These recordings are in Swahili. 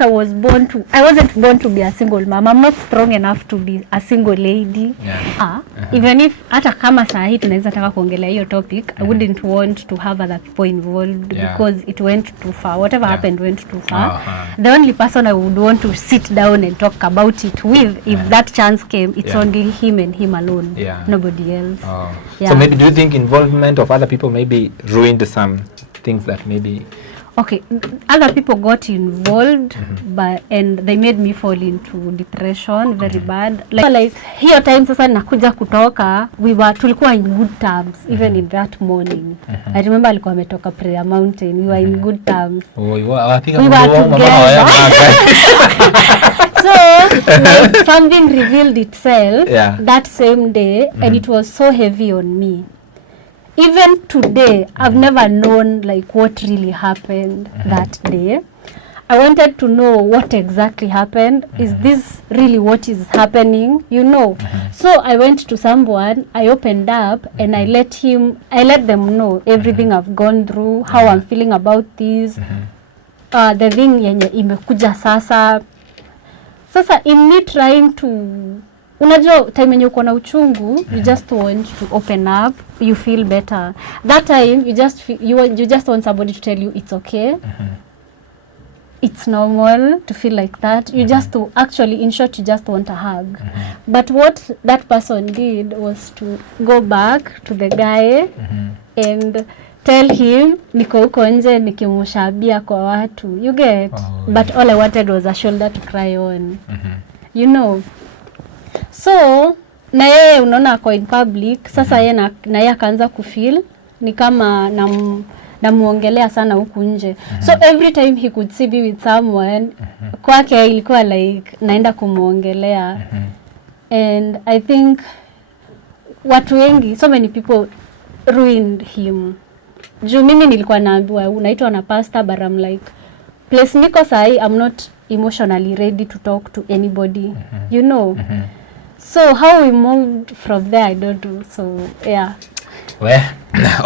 think I wasn't born to be a single mom. I'm not strong enough to be a single lady. Even if hata kama saa hii tunaweza taka kuongelea hiyo topic, I wouldn't want to have other people involved because it went too far. Whatever happened went too far. The only person I would want to sit down and talk about it with, if that chance came, it's only him and him alone. Nobody else. So maybe do you think involvement of other people maybe ruined some things that maybe... Okay, other people got involved, and they made me fall into depression very bad. Like hiyo time sasa nakuja kutoka, tulikuwa in good terms even in that morning. I remember alikuwa ametoka Prayer Mountain. We were in good terms. We were together. So like, something revealed itself that same day, and it was so heavy on me. Even today, I've never known like what really happened that day. I wanted to know what exactly happened. Is this really what is happening? You know. So I went to someone, I opened up, and I let them know everything I've gone through, how I'm feeling about this. The thing yenye imekuja sasa. Sasa in me trying to... Unajua time yenye uko na uchungu, you just want to open up, you feel better. That time you just want somebody to tell you it's okay. It's normal to feel like that. You just to actually, in short, you just want a hug. But what that person did was to go back to the guy and tell him niko huko nje nikimushabia kwa watu. You get? But all I wanted was a shoulder to cry on. You know. So na yeye unaona ako in public, sasa yeye na yeye akaanza kufeel ni kama namuongelea sana huku nje. So every time he could see me with someone, kwake ilikuwa like naenda kumuongelea. And I think watu wengi, so many people ruined him. Juu mimi nilikuwa naambiwa unaitwa na pastor, but I'm like, place niko sahi, I'm not emotionally ready to talk to anybody. You know. So how we moved from there, I don't know. So yeah. Well,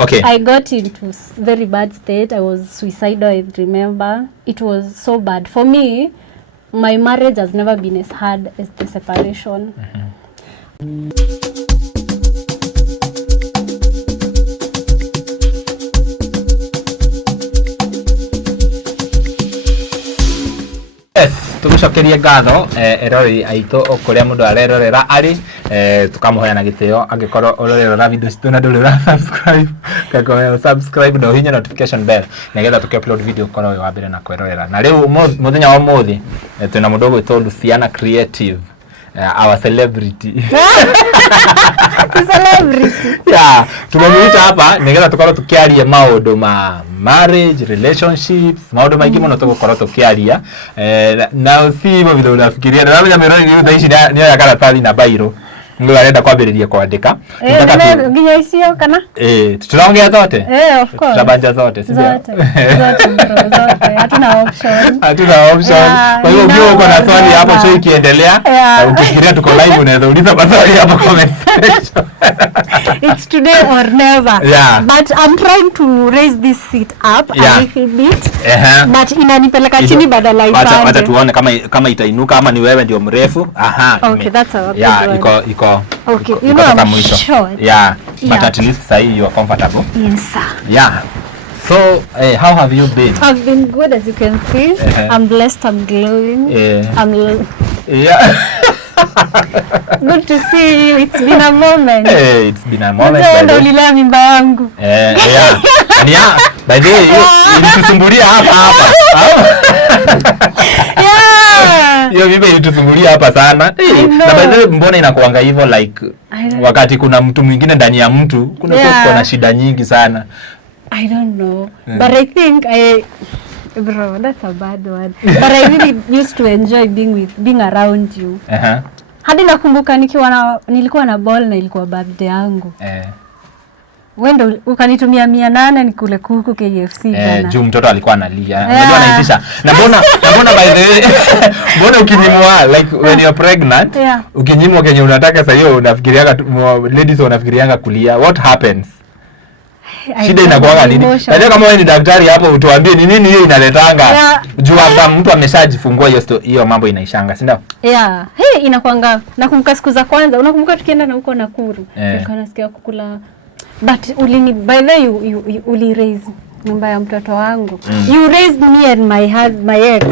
okay. I got into very bad state. I was suicidal, I remember. It was so bad. For me, my marriage has never been as hard as the separation. tugucokerie ngatho erori aito okuria mundu arerorera ari tukamuhoya na gitio angikorwo urorera video citu na nduri ra subscribe kakoya subscribe no hinya notification bell nigetha tuki-upload video korwo wa mbere na kwerorera na riu muthenya wa muthi twina mundu gwitwo Luciana Creative, our celebrity. Celebrity. Yeah, tumemwita hapa nigetha tukorwo tukiaria maundu ma marriage, relationships, maundu maingi muno tugukorwo tukiaria na usibo vile unafikiria na mimi meroni ni thaici ni ya karatathi na bairo ngo arenda kwambiriria kuandika nginya icio kana tutaongea zote of course tutabanja zote sio zote hatuna option kwa hiyo ukiwa uko na swali hapo show ikiendelea ukifikiria tuko live unaweza uliza maswali hapo comment section. It's today or never. But I'm trying to raise this seat up a little bit. But inanipeleka chini badala ipande. Wacha tuone kama itainuka ama ni wewe ndio mrefu. Okay, that's a good one. Iko okay, you know I'm short. But at least say you are comfortable. Yes, sir. So, how have you been? I've been good, as you can see. I'm blessed, I'm glowing. Good to see you. It's been a moment. It's been a moment. Ndio ulilea mimba yangu. By the way, ulitusumbulia hapa. Hiyo mimba ilitusumbulia hapa sana. Na by the way, mbona inakuanga hivyo like wakati kuna mtu mwingine ndani ya mtu kuna kuna shida nyingi sana. I don't know. But I think bro, that's a bad one. But I really used to enjoy being around you. Hadi nakumbuka nilikuwa na ball na ilikuwa birthday yangu. Wendo ukanitumia 800 nikule kuku KFC bana. Juu mtoto alikuwa analia. Unajua anaitisha. Na mbona by the way mbona ukinyimwa like when you're pregnant, ukinyimwa kenye unataka sasa hiyo unafikirianga ladies wanafikirianga kulia. What happens? Shida inakuwa nini? Unajua kama wewe ni daktari hapo utuambie ni nini hiyo inaletanga. Juu hapa mtu ameshajifungua hiyo mambo inaishanga, si ndio? Yeah. Inakuanga nakumbuka siku za kwanza. Unakumbuka tukienda na huko Nakuru. Nilikuwa nasikia kukula but by the way you raise nyumba ya mtoto wangu. You raised me and my ex.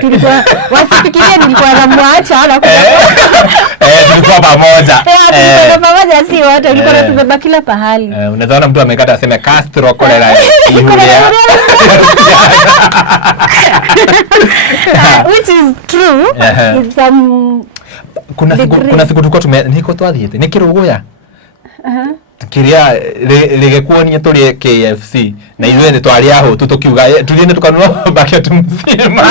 Tulikuwa wasifikirie nilikuwa namwacha na tulikuwa pamoja. Tulikuwa pamoja si wote, tulikuwa tubeba kila pahali. Unaona mtu amekata aseme Castro kolera Ihuria. Which is true. It's kuna siku tulikuwa niko twathiete nikiruguya. Kiria ligekuonia tuli KFC na ithuĩ nĩ twari aho tukiuga tuliende tukanunua bucket mzima.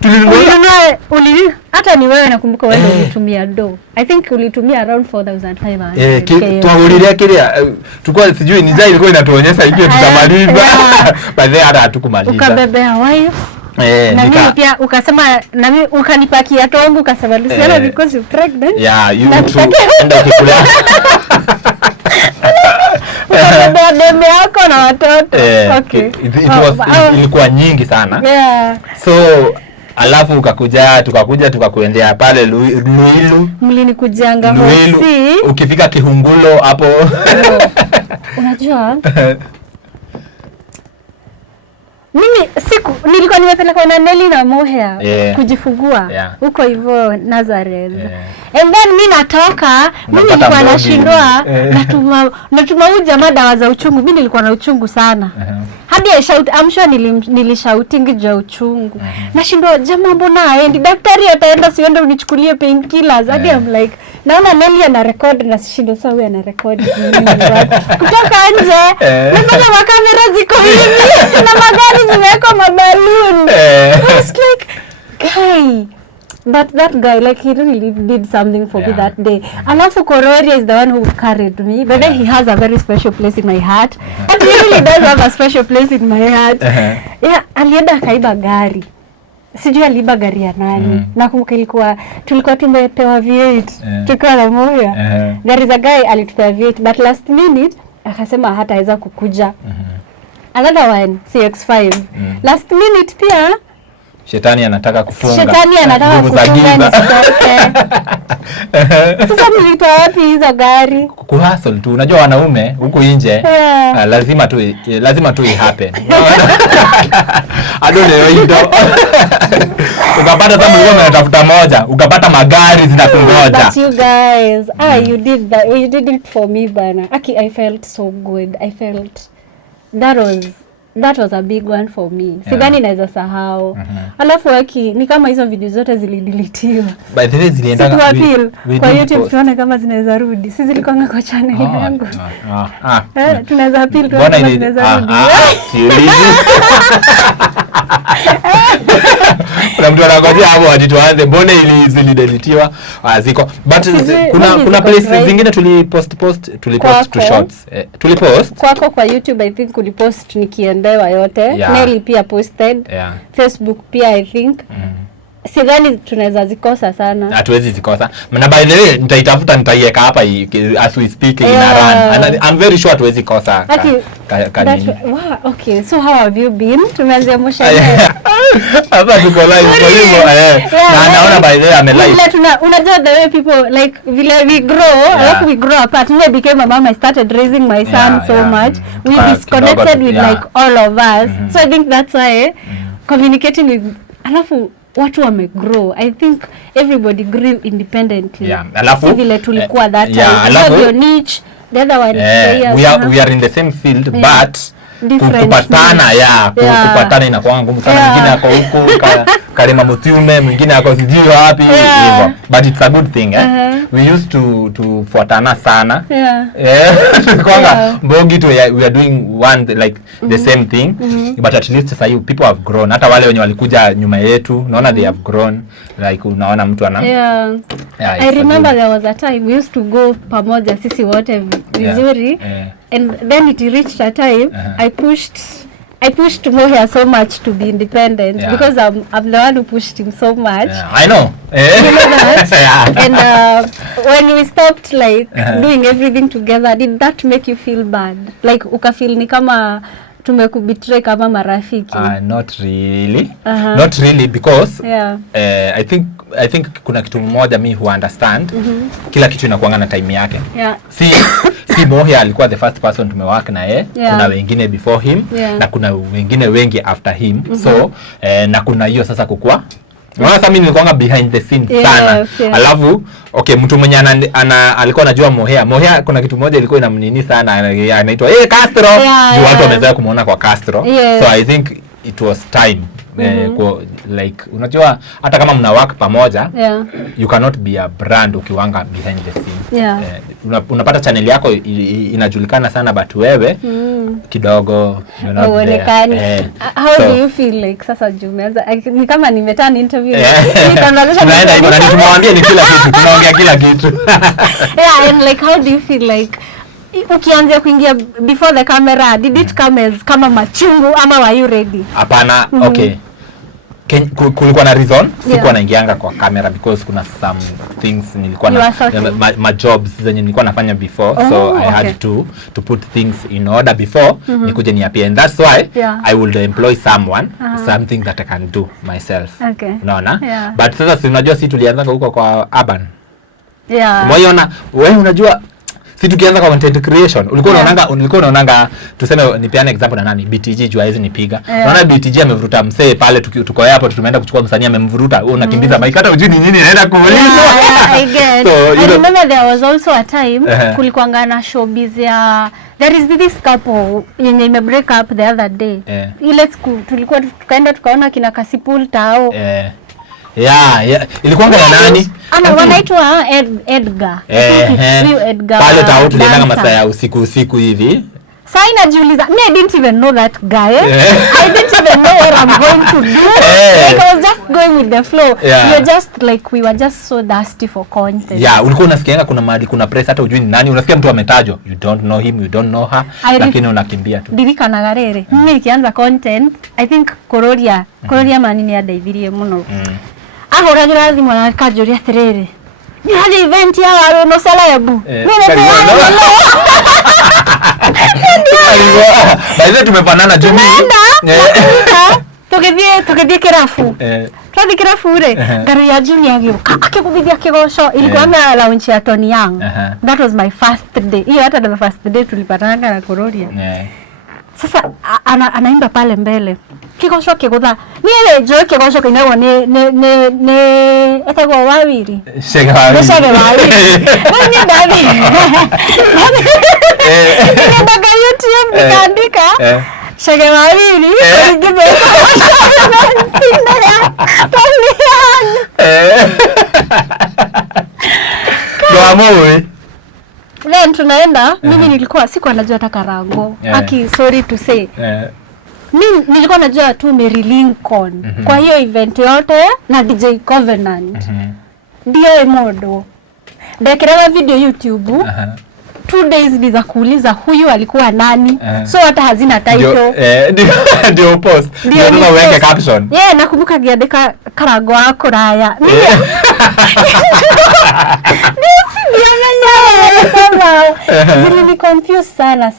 Tulinunua hata ni wewe nakumbuka wewe ulitumia do. I think ulitumia around 4,500. Tuagulilia kiria tulikuwa sijui ni zai ilikuwa inatuonyesha hivi tutamaliza. Baadaye hata hatukumaliza. Ukabebea wayo. Na mimi pia ukasema na mimi ukanipakia tongo ukasema Luciana because you're pregnant. Yeah, you too. Enda ukikula. Deme yako na watoto. Okay. Ilikuwa nyingi sana. Yeah. So alafu tukakuendea pale Luilu. Mlinikujanga hosi. Ukifika Kihungulo hapo. Unajua? Mimi nilikuwa nimepeleka na Nelly na Moher kujifungua huko hivyo Nazareth. And then mimi natoka, mimi nilikuwa nashindwa natuma huyu jamaa dawa za uchungu. Mimi nilikuwa na uchungu sana. Hadi I'm sure nilishautingi juu ya uchungu. Nashindwa jamaa mbona aendi? Daktari ataenda siende unichukulie painkillers. Hadi I'm like naona Nelly ana record na sishindo sawa huyu ana record kutoka nje. Naona makamera ziko hivi na magari zimewekwa maballoon. It's like guy, but that guy like he really did something for me that day. Alafu Kororia is the one who carried me, but then he has a very special place in my heart. And he really does have a special place in my heart. Yeah, alienda akaiba gari. Sijui aliiba gari ya nani. Nakumbuka tulikuwa tumepewa V8. Tukiwa na Moya. Gari za guy alitupea V8 but last minute akasema hataweza kukuja. Another one CX5. Last minute pia Shetani anataka kufunga. Sasa mlitoa wapi hizo gari? Kuhustle tu. Unajua wanaume huku nje lazima tu happen. Adole wewe ukapata sababu mlikuwa mnatafuta moja, ukapata magari zinakungoja. But you guys, you did that. You did it for me bana. I felt so good. I felt that was a big one for me. Sidhani naweza sahau. Alafu ni kama hizo video zote zilideletiwa. By the way zilienda kwa YouTube tuone kama zinaweza rudi. Sisi zilikuwa kwa channel yangu. Tunaweza appeal tuone kama zinaweza rudi. Kuna mtu anangojea hapo hadi tuanze. Mbona zilideletiwa? Ziko. But kuna places zingine tulipost to shorts. Tulipost. Kwako kwa YouTube I think ulipost nikiendewa yote. Nelly pia posted. Facebook pia I think. Sidhani tunaweza zikosa sana. Hatuwezi zikosa. Na by the way nitaitafuta nitaiweka hapa as we speak in run. And I'm very sure hatuwezi kosa. Okay, so how have you been? Tumeanzia mwisho. Hapa tuko live kwa hivyo na naona by the way ame live. Unajua the way people like we grow, alafu we grow apart. When I became a mom I started raising my son so much. We disconnected with like all of us. So I think that's why communicating with alafu watu wamegrow. I think everybody grew independently. Alafu vile tulikuwa that time. Alafu your niche, the other one we are in the same field but kupatana kupatana inakuwa ngumu sana. Mwingine ako huko Karima Mutiume, mwingine ako sijui wapi hivyo. But it's a good thing we used to fuatana sana. Kwanga Mbogi to we are doing one like the same thing but at least sasa you people have grown. Hata wale wenye walikuja nyuma yetu unaona they have grown like unaona mtu ana I remember there was a time we used to go pamoja sisi wote vizuri and then it reached a time I pushed I pushed Moya so much to be independent because I'm the one who pushed him so much. I know. You know that? And when we stopped like doing everything together, did that make you feel bad? Like ukafeel ni kama tumekubetray kama marafiki? Not really. Not really because I think kuna kitu mmoja mi who understand kila kitu inakuanga na time yake. Si Moya alikuwa the first person tumework na yeye. Kuna wengine before him na kuna wengine wengi after him. So na kuna hiyo sasa kukua. Unaona sasa mimi nilikuwa behind the scene sana. Alafu okay, mtu mwenye alikuwa anajua Moya kuna kitu moja ilikuwa inamnini sana anaitwa Castro. Watu wamezoea kumuona kwa Castro. So I think it was time like unajua hata kama mna work pamoja you cannot be a brand ukiwanga behind the scene. Unapata channel yako inajulikana sana but wewe kidogo uonekani. How do you feel like sasa umeanza ni kama nimeturn interview tunaenda hivyo na tumwambie ni kila kitu tunaongea kila kitu and like how do you feel like ukianza kuingia before the camera did it come as kama machungu ama were you ready? Hapana. Okay, kulikuwa na reason sikuwa naingianga kwa camera because kuna some things nilikuwa na my jobs zenye nilikuwa nafanya before. So I had to put things in order before nikuje ni appear, and that's why I would employ someone something that I can do myself. Unaona? But sasa si unajua si tulianza huko kwa urban. Umeona wewe unajua si tukianza kwa content creation ulikuwa unaonanga tuseme nipeane example na nani BTG jua hizi nipiga. Unaona BTG amevuruta msee pale tuko hapo tumeenda kuchukua msanii amemvuruta wewe unakimbiza mic hata ujui ni nini inaenda kuulizwa. So I remember there was also a time kulikuwa ngana showbiz ya there is this couple yenye ime break up the other day. Ile siku tulikuwa tukaenda tukaona kina Kasipul Tao. Ilikuwa na nani? Wanaitwa Edgar. Edgar. Pale Tao tulienda kama saa ya usiku hivi. Sasa inajiuliza, I didn't even know that guy. I didn't even know what I'm going to do. Like I was just going with the flow. We were just so thirsty for content. Ulikuwa unasikia kuna mahali kuna press hata ujui ni nani, unasikia mtu ametajwa, you don't know him, you don't know her, lakini unakimbia tu. Dirika na garere. Mimi nikianza content, I think Kororia manini ya daivirie muno. Ahora jirathi mwana kajoria terere. Ni hadi event ya wale no celebu. Baize tumefanana Jumi. Tukidhie kirafu. Twadi kirafu ule. Gari ya Jumi agioka. Akikubidhia kigosho ilikuwa na launch ya Tony Young. That was my first day. Hiyo hata the first day tulipatana na Kororia. Sasa anaimba pale mbele. Kigosho kigotha. Niele joke kigosho kinawa ne etagwa wawiri. Shega wawiri. Nani ndani? Nenda YouTube nikaandika. Shega wawiri. Ngime Then tunaenda mimi nilikuwa sikuwa najua hata Karango. Sorry to say. Mimi nilikuwa najua tu Mary Lincoln. Kwa hiyo event yote na DJ Covenant. Ndio modo. Dekera video YouTube. 2 days niza kuuliza huyu alikuwa nani. So hata hazina title. Ndio post. Ndio weke caption. Nakumbuka giandika Karango wako raya. Zili confused sana.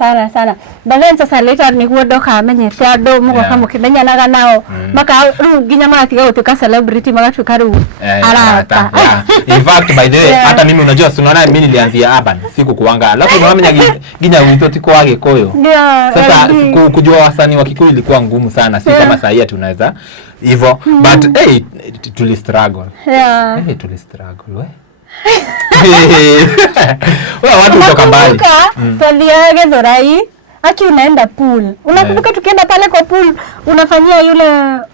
But then sasa later nikuwa doka amenye theado muko kama kimenya naga nao maka ginya matiga utuka celebrity magatuka ru arata. In fact by the way hata mimi unajua unaona mimi nilianzia urban siku kuanga alafu unaona ginya wito tiko wage koyo. Sasa kujua wasanii wa Kikuyu ilikuwa ngumu sana si kama saa hii tunaweza hivyo but tuli struggle. Tuli struggle watu kutoka mbali. Tuliage Dorai aki unaenda pool. Unakumbuka tukienda pale kwa pool unafanyia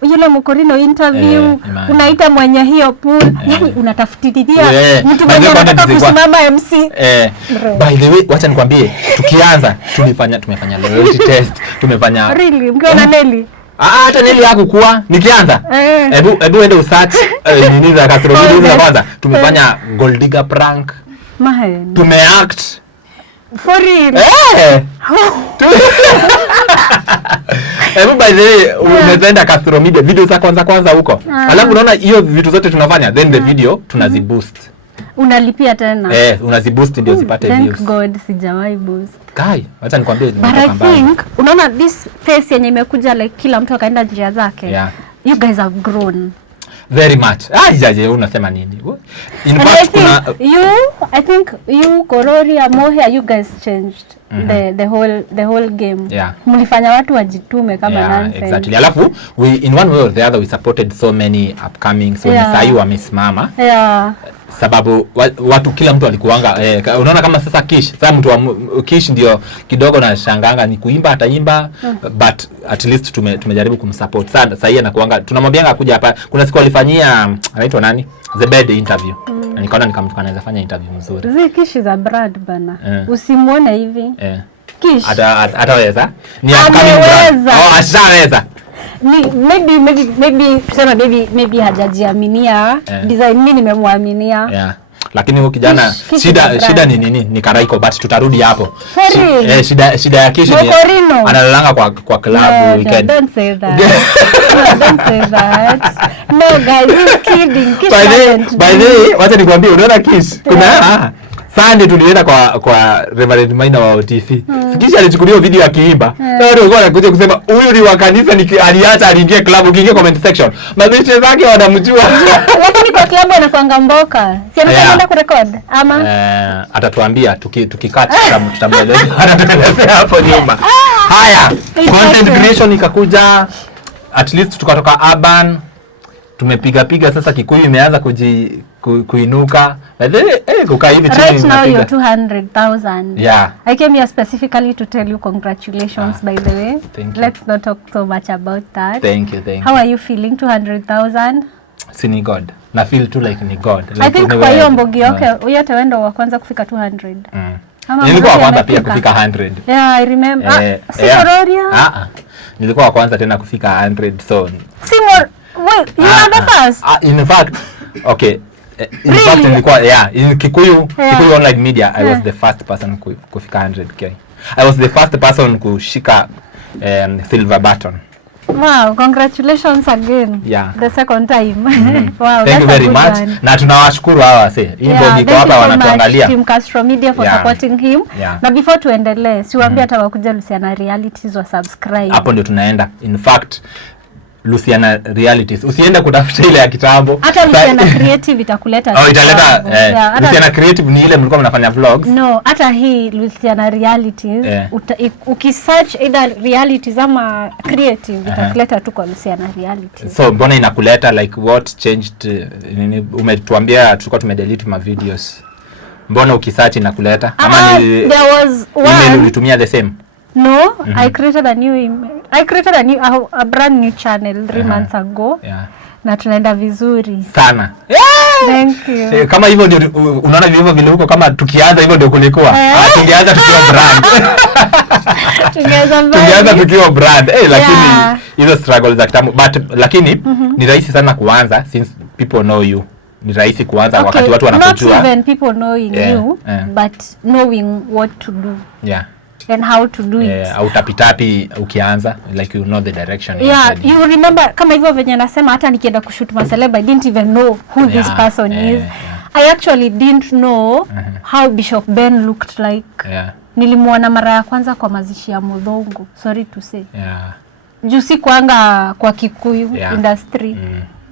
yule mkorino interview unaita mwenye hiyo pool yani unatafutilia mtu mwenye anataka kusimama MC. By the way wacha nikwambie tukianza tumefanya loyalty test tumefanya really mkiona Nelly hata Nelly yako kuwa nikianza hebu ende usearch nini za Castro video kwanza tumefanya gold digger prank tumeact for real By the way, umeenda Castro Media video za kwanza huko. Alafu unaona hiyo vitu zote tunafanya, then the video tunaziboost. Unalipia tena. Unaziboost ndio zipate views. Thank God sijawahi boost. Kai, acha nikwambie nimetoka mbali. I think unaona this face yenye imekuja like kila mtu akaenda njia zake. Yeah. You guys have grown very much. Jaje unasema nini? In fact I think you Korori Amohe, you guys changed the whole game. Yeah. Mlifanya watu wajitume kama nonsense. Exactly. Alafu we in one way or the other we supported so many upcoming so Nisai wamesimama. Sababu watu kila mtu alikuanga unaona kama sasa sasa mtu wa Kish ndio kidogo na shanganga ni kuimba ataimba but at least tumejaribu kumsupport sana. Sasa yeye anakuanga tunamwambia akuja hapa. Kuna siku alifanyia anaitwa nani The Bed interview na nikaona nikamtuka anaweza fanya interview mzuri. Kish is a brand bana. Usimuone hivi. Kish ataweza ni upcoming brand. Ashaweza. Maybe tuseme maybe hajajiaminia design mimi nimemwaminia. Lakini huyo kijana shida ni nini? Ni Karaiko but tutarudi hapo. Shida ya Kish ni analalanga kwa club weekend. Don't say that. Don't say that. No guys, he's kidding. Kish by the way, wacha nikwambie unaona Kish kuna Sunday tulienda kwa Reverend Maina wa OTV. Sikisha alichukuliwa video akiimba. Sasa watu walikuwa wanakuja kusema huyu ni wa kanisa aliacha aliingia club ukiingia comment section. Mabishi zake wanamjua. Lakini kwa club anakuanga mboka. Si anaenda kurekod ama atatuambia tukikat tutamweleza atatuelezea hapo nyuma. Haya, content creation ikakuja at least tukatoka urban tumepiga sasa Kikuyu imeanza kuinuka. Kukaa hivi chini right now you're 200,000. Yeah. I came here specifically to tell you congratulations by the way. Let's not talk so much about that. Thank you. How are you feeling? 200,000? Ni God. Na feel too like ni God. I think kwa hiyo mbogi yote wendo wa kwanza kufika 200. Nilikuwa wa kwanza pia kufika 100. Yeah, I remember. Sikoria? Nilikuwa wa kwanza tena kufika 100 so. Wait, you are the first? In fact, okay. In fact, nilikuwa in Kikuyu online media, I was the first person kufika 100k. I was the first person kushika silver button. Wow, congratulations again. Yeah. The second time. Wow, thank you very much. Na tunawashukuru hawa wase. Hivyo niko hapa wanatuangalia. Team Castro Media for supporting him. Na before tuendelee, siwaambie hata wakuja Luciana Realities wa subscribe. Hapo ndio tunaenda. In fact, Luciana Realities. Usiende kutafuta ile ya kitambo. Hata Luciana Creative itakuleta. Italeta. Luciana Creative ni ile mlikuwa mnafanya vlogs. No, hata hii Luciana Realities ukisearch either realities ama creative itakuleta tu kwa Luciana Realities. So mbona inakuleta like what changed umetuambia tulikuwa tumedelete ma videos. Mbona ukisearch inakuleta? Ama there was one ulitumia the same? No, I created a brand new channel 3 months ago. Na tunaenda vizuri sana. Thank you. Kama hivyo ndio unaona hivyo vile huko kama tukianza hivyo ndio kulikuwa. Tungeanza tukiwa brand. Tungeanza tukiwa brand. Lakini hizo struggles za kitambo but lakini ni rahisi sana kuanza since people know you. Ni rahisi kuanza wakati watu wanakujua. Not even people knowing you but knowing what to do. And how to do it. Au tapitapi ukianza like you know the direction. You remember kama hivyo venye nasema hata nikienda kushoot ma celeb I didn't even know who this person is. I actually didn't know how Bishop Ben looked like. Nilimuona mara ya kwanza kwa mazishi ya Muthongo. Sorry to say. Juu si kuanga kwa Kikuyu industry.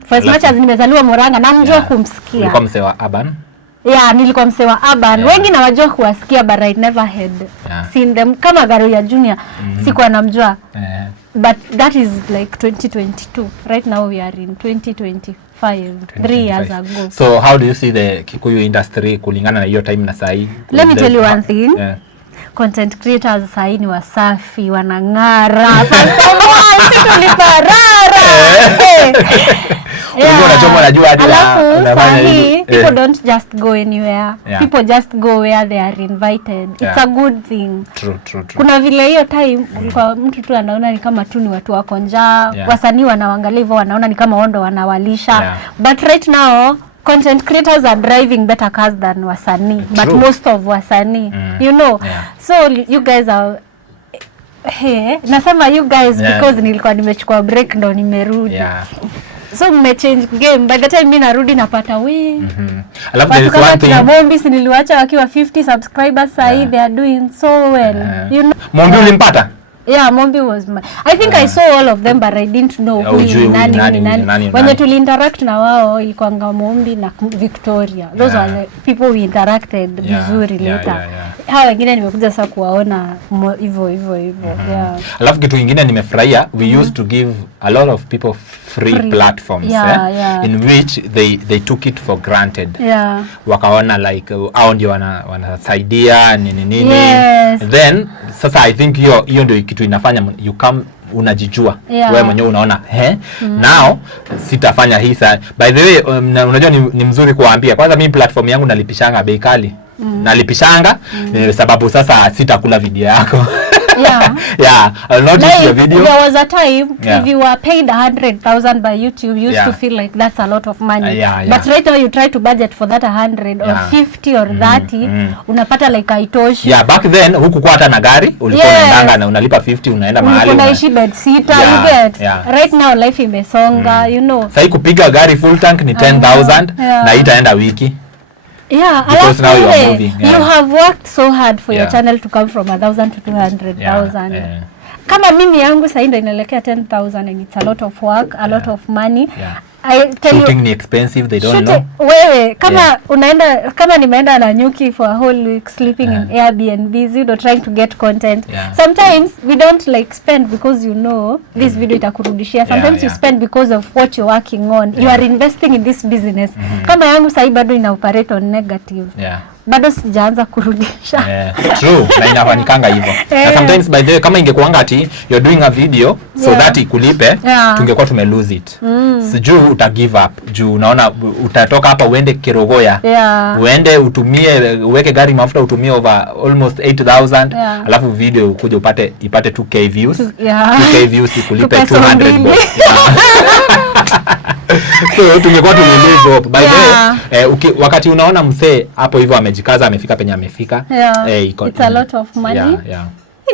For as much as nimezaliwa Murang'a namjua kumsikia. Ulikuwa msee wa urban? Nilikuwa msee wa urban. Wengi nawajua kuwasikia but I never had seen them. Kama Garo ya Junior sikuwa namjua. But that is like 2022. Right now we are in 2025. 3 years ago. So how do you see the Kikuyu industry kulingana na hiyo time na sahi? Let me tell you one thing. Content creators sahi ni wasafi, wanang'ara. First of all, tuliparara. People don't just go anywhere. People just go where they are invited. It's a good thing. True. Kuna vile hiyo time kwa mtu tu anaona ni kama tu ni watu wako njaa. Wasanii wanaangalia hivyo wanaona ni kama wao wanawalisha. But right now content creators are driving better cars than wasanii. But most of wasanii, you know. So you guys are nasema you guys because nilikuwa nimechukua break ndo nimerudi. So mmechange game. By the time mimi narudi napata Alafu there is one thing. Na Mombi niliwacha wakiwa 50 subscribers sasa they are doing so well. You know. Mombi ulimpata? Yeah, Mombi was I think I saw all of them but I didn't know who nani. When tuli interact na wao ilikuwa Mombi na Victoria. Those are the people we interacted vizuri later. Hao wengine nimekuja sasa kuwaona hivyo. Alafu kitu kingine nimefurahia, we used to give a lot of people free platforms in which they took it for granted. Wakaona like hao ndio wanasaidia nini. Then sasa I think hiyo ndio kitu inafanya you come unajijua wewe mwenyewe unaona now sitafanya hii sasa. By the way unajua ni mzuri kuwaambia kwanza mimi platform yangu nalipishanga bei kali. Nalipishanga sababu sasa sitakula video yako. I'll not use your video. There was a time if you were paid 100,000 by YouTube, you used to feel like that's a lot of money. But right now you try to budget for that 100 or 50 or 30, unapata like haitoshi. Back then hukukuwa hata na gari, ulikuwa unaendanga na unalipa 50 unaenda mahali. Unaishi bed sitter, you get. Right now life imesonga, you know. Sasa kupiga gari full tank ni 10,000 na itaenda wiki. Because now you are moving. You have worked so hard for your channel to come from 1,000 to 200,000. Kama mimi yangu sasa ndio inaelekea 10,000 and it's a lot of work, a lot of money. I tell shooting ni expensive, they don't know. Wewe kama kama nimeenda na Nyuki for a whole week sleeping in Airbnbs, you know, trying to get content. Sometimes we don't like spend because you know this video itakurudishia. Sometimes you spend because of what you're working on. You are investing in this business. Kama yangu sasa bado ina operate on negative. Bado sijaanza kurudisha. True, na inafanikanga hivyo. And sometimes by the way kama ingekuanga ati you're doing a video so that ikulipe, tungekuwa tume lose it. Sijui uta give up. Juu unaona utatoka hapa uende Kerogoya. Uende utumie uweke gari mafuta utumie over almost 8,000. Alafu video ukuje ipate 2k views. 2k views ikulipe 200. So tungekuwa tumelose hope. By the way wakati unaona msee hapo hivyo amejikaza amefika penye amefika it's a lot of money.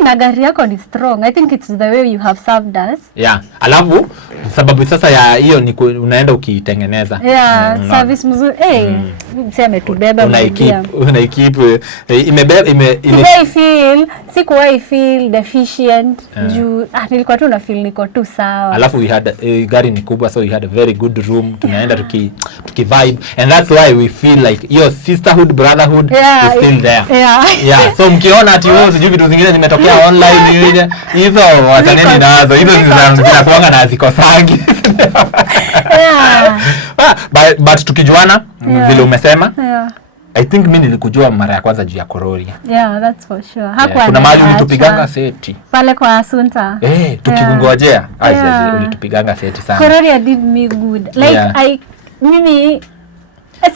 Na gari yako ni strong. I think it's the way you have served us. Alafu sababu sasa ya hiyo ni unaenda ukitengeneza. Service mzuri. Mseme tubeba unaikeep sikuwahi feel deficient. Juu nilikuwa tu na feel niko tu sawa. Alafu we had gari ni kubwa so we had a very good room. Tunaenda tuki vibe and that's why we feel like your sisterhood brotherhood is still there. So mkiona ati wewe sijui vitu zingine zimetokea online hizo wataneni nazo hizo zinakuanga na zikosangi. But tukijuana vile umesema I think mimi nilikujua mara ya kwanza juu ya Korori. That's for sure. Kuna mahali ulitupiganga seti pale kwa Asunta. Tukikungojea ulitupiganga seti sana. Korori did me good. Like mimi I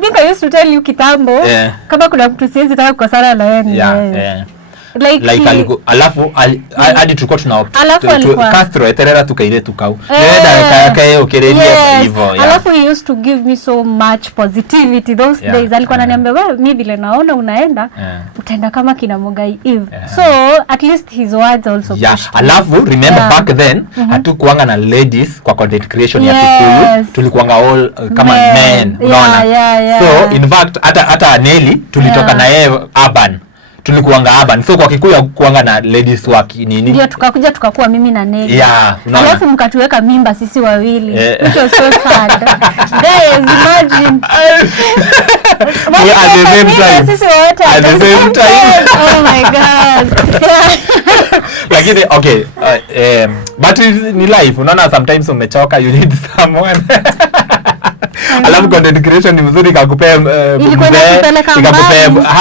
think I used to tell you kitambo kama kuna mtu siwezi taka kukosana na yeye. Like alafu hadi tulikuwa tuna Castro eterera tukaile tukau nenda kae ukiredia hivyo. Alafu he used to give me so much positivity those days. Alikuwa ananiambia wewe mimi vile naona unaenda utaenda kama kina Mogai Eve. So at least his words also pushed. Alafu remember back then hatukuanga na ladies kwa content creation ya Kikuyu, tulikuanga all kama men unaona. So in fact hata Nelly tulitoka na yeye urban. Tulikuanga urban. So kwa Kikuyu kuanga na ladies work nini? Ndio tukakuja tukakuwa mimi na Nelly. Alafu mkatuweka mimba sisi wawili. Which was so sad. Guys, imagine. At the same time. Sisi wote at the same time. Oh my god. Lakini okay, but ni life. Unaona sometimes umechoka, you need someone. Alafu content creation ni mzuri ikakupea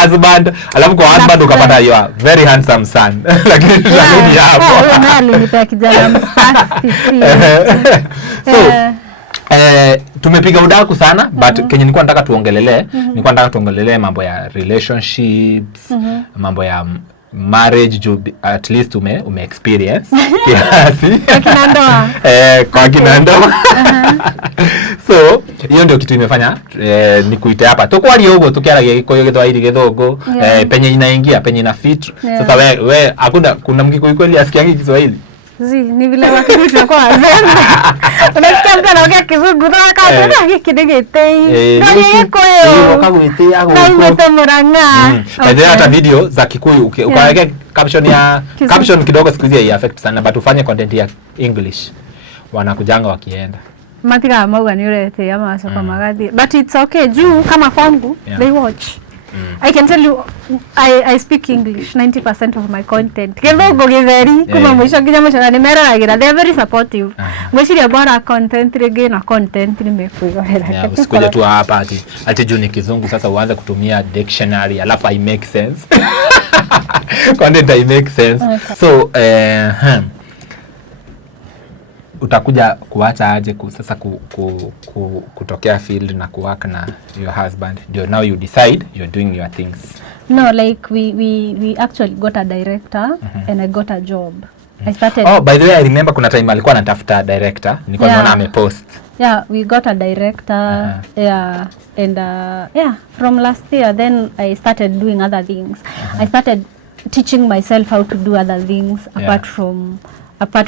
husband, alafu kwa husband ukapata you are very handsome son. Lakini tunarudi hapo. Wewe alinipea kijana msafi. So tumepiga udaku sana but kenye nilikuwa nataka tuongelelee mambo ya relationships, mambo ya marriage at least ume experience kiasi kwa kinandoa kwa kinandoa. So hiyo ndio kitu imefanya nikuite hapa tukwari huko tukiaragia Gikuyu Githwairi Githungu penye inaingia penye ina fit. Sasa wewe hakuna kuna Mgikuyu kweli asikiangi Kiswahili? Ni vile wakati tunakuwa wazembe. Unasikia mtu anaongea Kizungu na akasema hiki Githei. Ndio Gikuyu. Wakagwite hapo. Na imetemuranga. Baadhi hata video za Kikuyu ukaweka caption kidogo siku hizi affect sana, but ufanye content ya English wanakujanga wakienda. Matiga mauga ni urete ama asoka magadi, but it's okay juu kama kwangu they watch. I can tell you I speak English 90% of my content. Githungu Githeri kuma mwisho kinya mwisho na nimeragira, they are very supportive. Mwishiri bora content rege na content nimekuigorera. Usikuje tu hapa ati juu ni Kizungu sasa uanze kutumia dictionary alafu I make sense. Content I make sense. So utakuja kuacha aje sasa kutokea field na kuwork na your husband? Now you decide you're doing your things. No, like we actually got a director and I got a job. I started. Oh, by the way, I remember kuna time alikuwa anatafuta director. Nilikuwa naona amepost. Yeah, we got a director. And from last year then I started doing other things. I started teaching myself how to do other things apart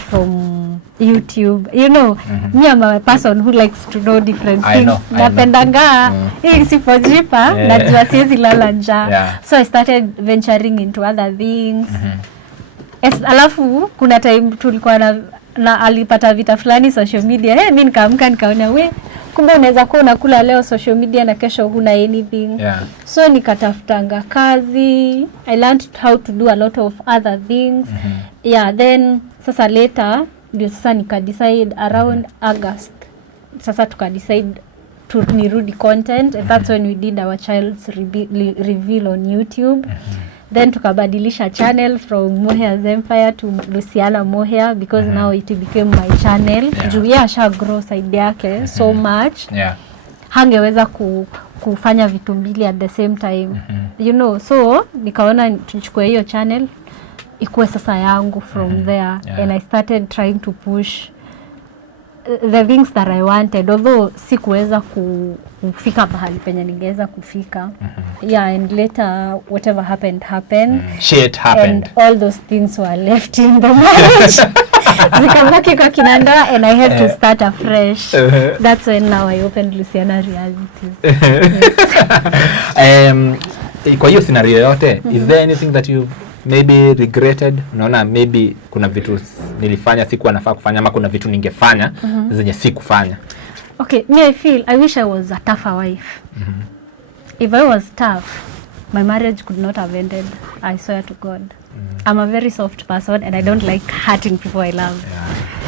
from YouTube. You know, me I'm a person who likes to know different things. Napendanga hii sipojipa najua siwezi lala njaa. So I started venturing into other things. Alafu kuna time tulikuwa na alipata vita fulani social media. Mimi nikaamka nikaona kumbe unaweza kuwa unakula leo social media na kesho huna anything. So nikatafutanga kazi. I learned how to do a lot of other things. Then sasa later ndio sasa decide around August. Sasa decide to nirudi content, and that's when we did our child's reveal on YouTube. Then tukabadilisha channel from Mohea's Empire to Luciana Mohea because now it became my channel. Juu asha grow side yake so much. Hangeweza kufanya vitu mbili at the same time. You know, so nikaona tuchukue hiyo channel ikuwe sasa yangu from there. And I started trying to push the things that I wanted, although sikuweza kufika mahali penye ningeweza kufika. And later whatever happened. Shit happened. And all those things were left in the marriage. Zikabaki kwa kinanda and I had to start afresh. That's when now I opened Luciana Realities. Kwa hiyo scenario yote, is there anything that you maybe regretted? Unaona maybe kuna vitu nilifanya sikuwa nafaa kufanya ama kuna vitu ningefanya zenye sikufanya? Okay, I wish I was a tougher wife. If I was tough, my marriage could not have ended. I swear to God. I'm a very soft person and I don't like hurting people I love.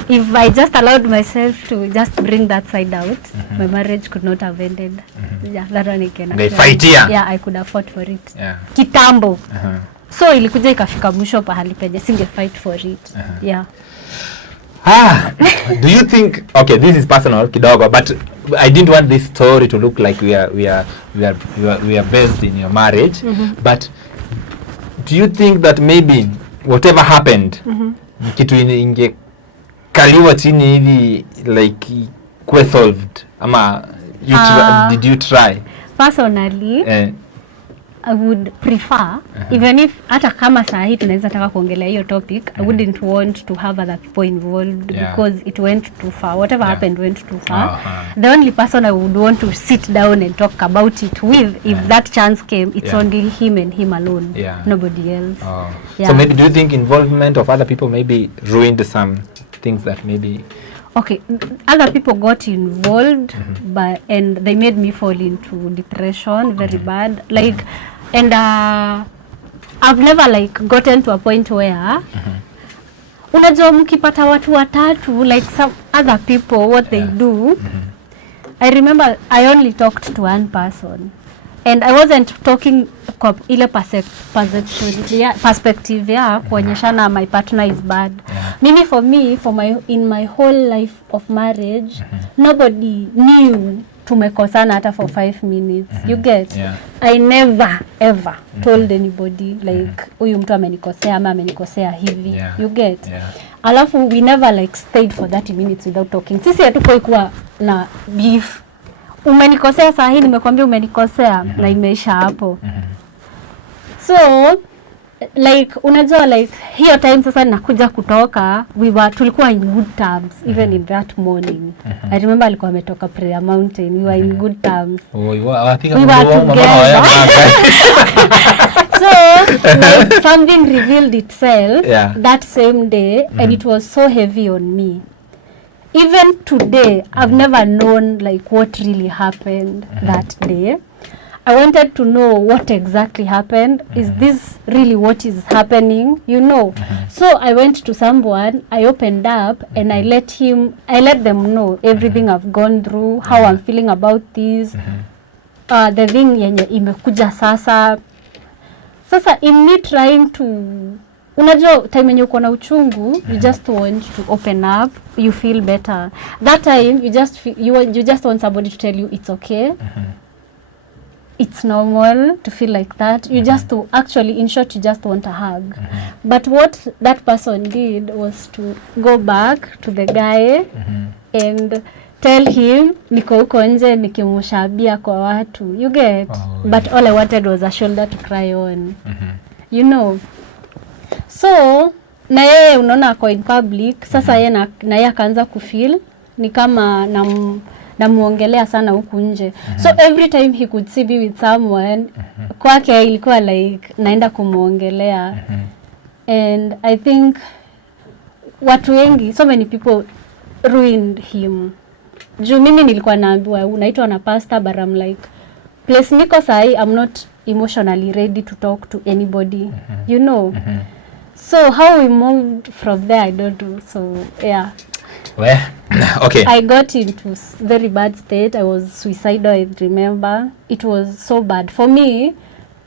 If I just allowed myself to just bring that side out, my marriage could not have ended. That one again. They fight here. I could have fought for it. Kitambo. So ilikuja ikafika mwisho pahali penye singe fight for it. Do you think, okay, this is personal kidogo, but I didn't want this story to look like we are based in your marriage. But do you think that maybe whatever happened, kitu ingekaliwa chini hivi like kuwe solved ama did you try? Personally, I would prefer, even if hata kama saa hii tunaweza taka kuongelea hiyo topic, I wouldn't want to have other people involved because it went too far. Whatever happened went too far. The only person I would want to sit down and talk about it with, if that chance came, it's only him and him alone, nobody else. So maybe do you think involvement of other people maybe ruined some things that maybe... Okay, other people got involved, and they made me fall into depression very bad. Like, and I've never like gotten to a point where unajua mkipata watu watatu, like some other people, what they do. I remember I only talked to one person. And I wasn't talking kwa ile perspective ya kuonyeshana my partner is bad. Mimi in my whole life of marriage, nobody knew tumekosana hata for 5 minutes. You get? I never ever told anybody like huyu mtu amenikosea ama amenikosea hivi. You get? alafu we never like stayed for 30 minutes without talking. Sisi hatuko ikuwa na beef. Umenikosea saa hii, nimekwambia umenikosea na imeisha hapo. So like unajua like hiyo time sasa nakuja kutoka, tulikuwa in good terms even in that morning. I remember alikuwa ametoka Prayer Mountain, we were in good terms. We were together. So like something revealed itself that same day and it was so heavy on me. Even today I've never known like what really happened that day. I wanted to know what exactly happened. Is this really what is happening? You know. So I went to someone, I opened up and I let them know everything I've gone through, how I'm feeling about this. The thing yenye imekuja sasa. Sasa in me trying to, unajua time yenye uko na uchungu, you just want to open up, you feel better. That time you just want somebody to tell you it's okay. It's normal to feel like that. You just to actually, in short, you just want a hug. But what that person did was to go back to the guy and tell him niko huko nje nikimushabia kwa watu. You get? But all I wanted was a shoulder to cry on. You know? So, na yeye unaona ako in public, sasa yeye na yeye akaanza kufeel ni kama namuongelea sana huku nje. So every time he could see me with someone, kwake ilikuwa like naenda kumuongelea. And I think watu wengi, so many people ruined him. Juu mimi nilikuwa naambiwa unaitwa na pastor, but I'm like, place niko sahi, I'm not emotionally ready to talk to anybody. You know? So how we moved from there, I don't know. So yeah. Well, okay. I got into very bad state. I was suicidal, I remember. It was so bad. For me,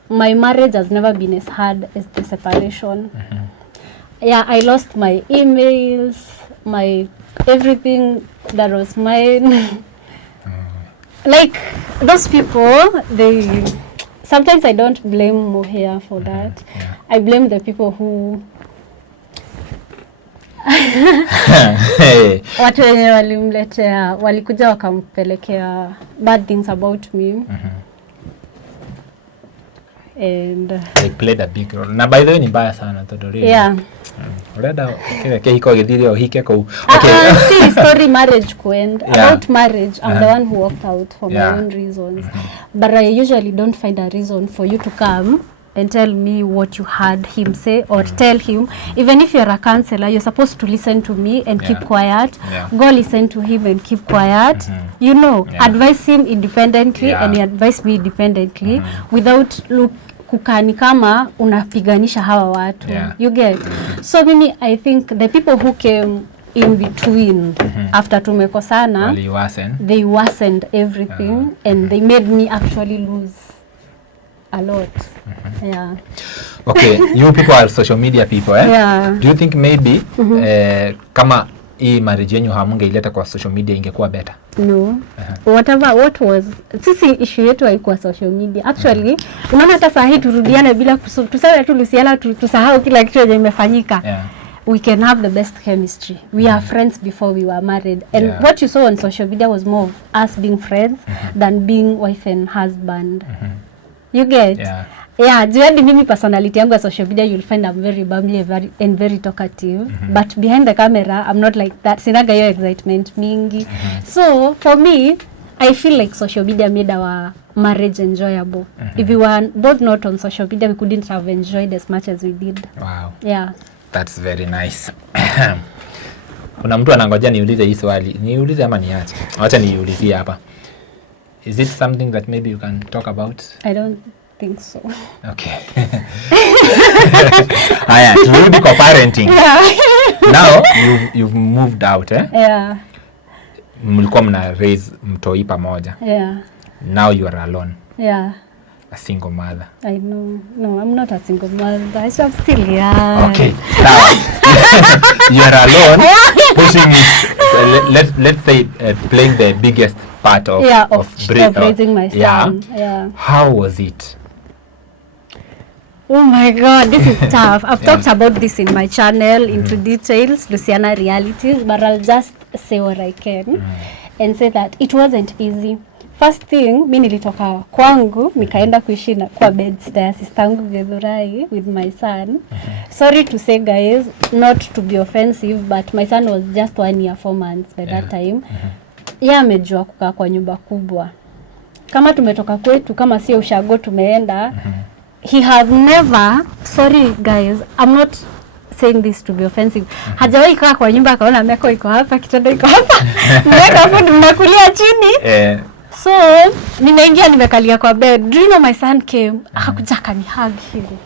my marriage has never been as hard as the separation. Yeah, I lost my emails, my everything that was mine. Like, those people, sometimes I don't blame Mohia for that. I blame the people who watu wenye walimletea, walikuja wakampelekea bad things about me. And they played a big role. Na by the way ni mbaya sana Todori. Yeah. Ureda hiko githiri o hike ko. Okay. See story marriage kuend. About marriage, I'm the one who walked out for my own reasons. But I usually don't find a reason for you to come and tell me what you heard him say, or tell him, even if you're a counselor, you're supposed to listen to me and keep quiet. Go listen to him and keep quiet. You know, advise him independently and you advise me independently without kukani kama unapiganisha hawa watu. You get? So mimi, I think the people who came in between after tumekosana, they worsened everything and they made me actually lose a lot. Yeah. Okay, you people are social media people, eh? Yeah. Do you think maybe kama hii marriage yenu hamungeileta kwa social media ingekuwa better? No. What was sisi issue yetu haikuwa social media. Actually, unaona hata saa hii turudiane bila tuseme tu Luciana tusahau kila kitu yenye imefanyika. We can have the best chemistry. We are friends before we were married. And what you saw on social media was more of us being friends than being wife and husband. You get? Yeah, juadi mimi personality yangu ya social media, you'll find I'm very bubbly and very talkative. But behind the camera, I'm not like that. Sinaga hiyo excitement mingi. So, for me, I feel like social media made our marriage enjoyable. If we were both not on social media, we couldn't have enjoyed as much as we did. Wow. Yeah. That's very nice. Kuna mtu anangoja niulize hii swali. Niulize ama niache? Acha niulizie hapa. Is it something that maybe you can talk about? I don't think so. Okay. Haya, turudi kwa parenting. Now you've moved out, eh? Yeah. Mlikuwa mna raise mtoi pamoja. Yeah. Now you are alone. Yeah. A single mother. I know. No, I'm not a single mother. I'm still young. Okay. Now you are alone, pushing it. Let's say playing the biggest part of raising my son. Yeah. How was it? Oh my God, this is tough. I've talked about this in my channel into details, Luciana Realities, but I'll just say what I can and say that it wasn't easy. First thing, mi nilitoka kwangu, nikaenda kuishi na kwa bedsitter ya sistangu Githurai with my son. Sorry to say guys, not to be offensive, but my son was just 1 year 4 months by that time. Yeye amejua kukaa kwa nyumba kubwa. Kama tumetoka kwetu, kama sio ushago tumeenda, he has never, sorry guys, I'm not saying this to be offensive. Hajawahi kaa kwa nyumba akaona meko iko hapa, kitanda iko hapa. Mmeka food mnakulia chini. So, nimeingia nimekalia kwa bed. Do you know my son came? Akakuja kanihug hivi.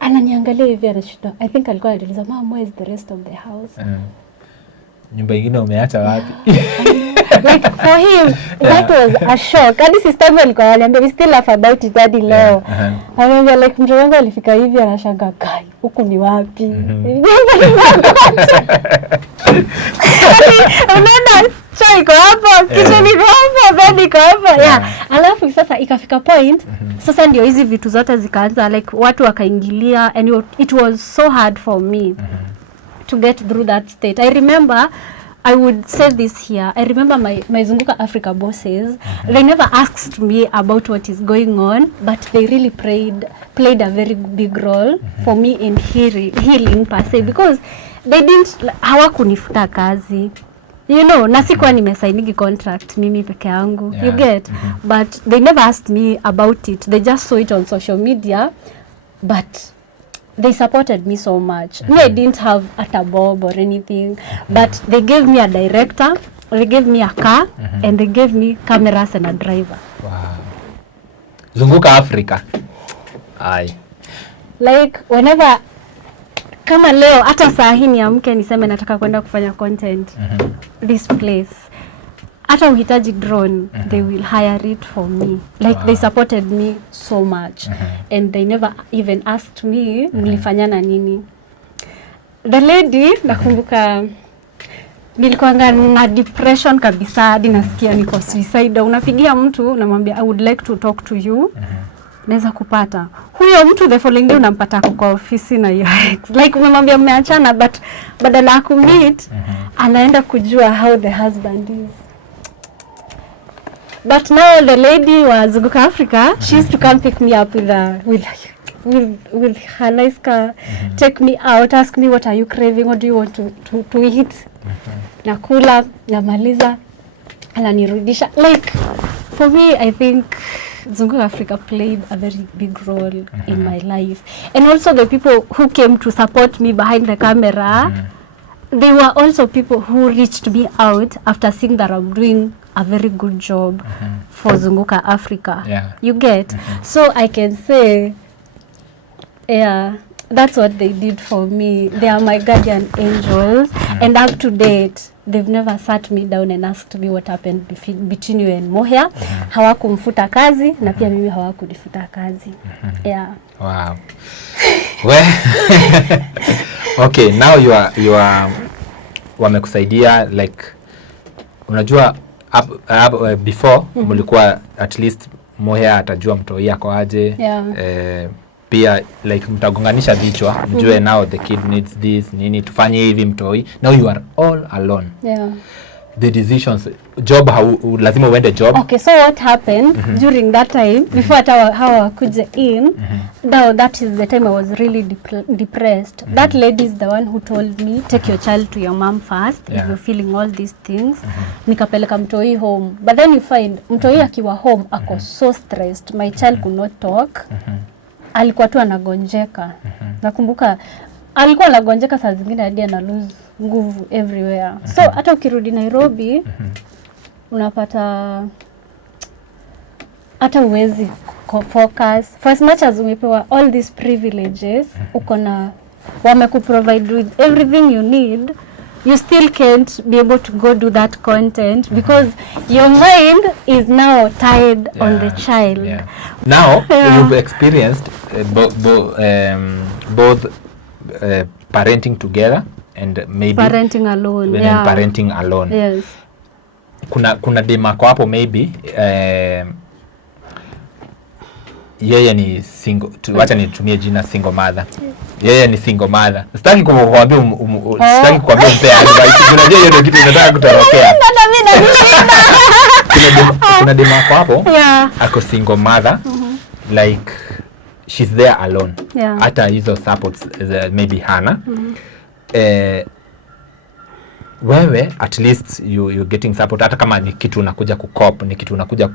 Ananiangalia hivi anashtuka. I think alikuwa anauliza, "Mom, where is the rest of the house?" Nyumba ingine umeacha wapi? Like for him, that was a shock. Hadi sister yangu alikuwa ananiambia, "We still laugh about it hadi leo." Ananiambia like mtoto wangu alifika hivi anashangaa, "Kai, huku ni wapi?" Unaona chai iko hapa, kitchen iko hapa, bed iko hapa. Yeah. Alafu sasa ikafika point, sasa ndio hizi vitu zote zikaanza like watu wakaingilia and it was so hard for me to get through that state. I remember, I would say this here, I remember my Zunguka Africa bosses, they never asked me about what is going on, but they really played a very big role for me in healing per se, because they didn't, hawakunifuta kazi. You know, na sikuwa nimesainigi contract mimi peke yangu. You get? But they never asked me about it. They just saw it on social media, but they supported me so much. Me, I didn't have a bob or anything, but they gave me a director, they gave me a car, and they gave me cameras and a driver. Wow. Zunguka Africa. Aye. Like, whenever, kama leo, hata saa hii niamke niseme nataka kwenda kufanya content, this place, hata uhitaji drone, they will hire it for me. Like, they supported me so much. And they never even asked me, mlifanyana nini. The lady, nakumbuka, nilikuanga na depression kabisa, hadi nasikia niko suicide. Unapigia mtu, unamwambia, I would like to talk to you. Naweza kupata. Huyo mtu the following day unampata kwa ofisi na ex. Like umemwambia mmeachana, but badala ya kumeet, anaenda kujua how the husband is. But now the lady wa Zunguka Africa, she used to come pick me up with her nice car, take me out, ask me what are you craving, what do you want to eat. Nakula, namaliza, ananirudisha. Like for me, I think Zunguka Africa played a very big role in my life. And also the people who came to support me behind the camera, they were also people who reached me out after seeing that I'm doing a very good job for Zunguka Africa. Yeah. You get? So I can say, yeah, that's what they did for me. They are my guardian angels. And up to date, they've never sat me down and asked me what happened between you and Mohia. Hawakumfuta kazi na pia mimi hawakunifuta kazi. Yeah. Wow. Well, okay, now you are wamekusaidia, like unajua before mulikuwa at least Mohia atajua mtoi yako aje. Yeah. Pia like mtagonganisha vichwa mjue now the kid needs this, nini tufanye hivi mtoi. Now you are all alone. Yeah. The decisions, job, lazima uende job. Okay, so what happened during that time, before how kuja in, now that is the time I was really depressed. That lady is the one who told me, take your child to your mom first, if you're feeling all these things. Nikapeleka mtoi home. But then you find, mtoi akiwa home, ako so stressed. My child could not talk. Alikuwa tu anagonjeka. Nakumbuka, alikuwa anagonjeka saa zingine hadi ana lose nguvu everywhere. So hata ukirudi Nairobi unapata hata uwezi focus. For as much as umepewa all these privileges, uko na wamekuprovide with everything you need, you still can't be able to go do that content because your mind is now tied on the child. Yeah. Now you've experienced both parenting together and maybe parenting alone. And parenting alone. Yes. Kuna demako hapo maybe yeye ni single, wacha nitumie jina single mother. Yeye ni single mother. Sitaki kukuambia sitaki kukuambia mpea advice. Unajua hiyo ndio kitu unataka kutorokea. Kuna demu wako hapo ako single mother, like she's there alone. Hata hizo supports maybe hana. Wewe at least you're getting support, hata kama ni kitu unakuja kukop, ni kitu unakuja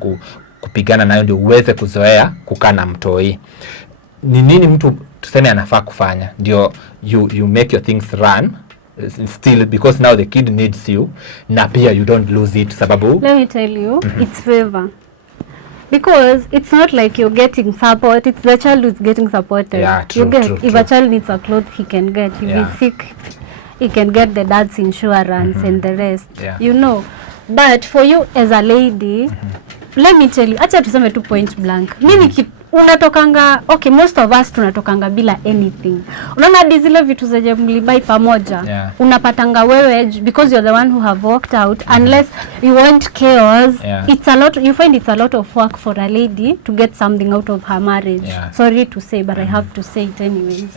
kupigana nayo ndio uweze kuzoea kukaa na mtoi. Ni nini mtu tuseme anafaa kufanya ndio you make your things run still, because now the kid needs you na pia you don't lose it sababu let me tell you it's favor, because it's not like you're getting support, it's the child who's getting supported. True, you get true, if true. A child needs a cloth he can get, if he's sick he can get the dad's insurance and the rest, you know. But for you as a lady, let me tell you, acha tuseme tu point blank, mimi unatokanga, okay, most of us tunatokanga bila anything. Unaona hadi zile vitu zenye mlibai pamoja, unapatanga wewe because you're the one who have worked out, unless you want chaos. It's a lot, you find it's a lot of work for a lady to get something out of her marriage. Sorry to say, but I have to say it anyways.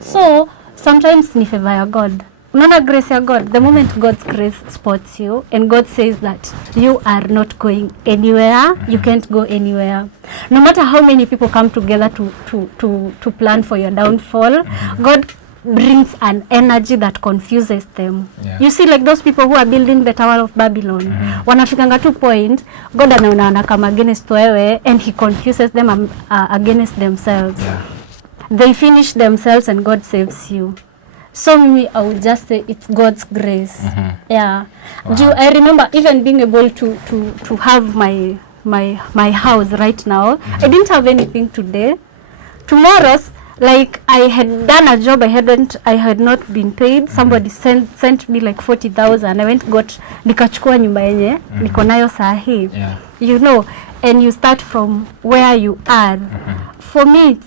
So sometimes ni favor ya God. Unaona grace ya God, the moment God's grace spots you and God says that you are not going anywhere, you can't go anywhere. No matter how many people come together to plan for your downfall, God brings an energy that confuses them. You see, like those people who are building the Tower of Babylon, wanafikanga to point, God anaona kama against wewe and he confuses them against themselves. They finish themselves and God saves you. So me, I would just say it's God's grace. Wow. I remember even being able to have my house right now. I didn't have anything today. Tomorrow's, like I had done a job I had not been paid. Somebody sent me like 40,000. I went nikachukua nyumba yenye niko nayo saa hii. You know, and you start from where you are. For me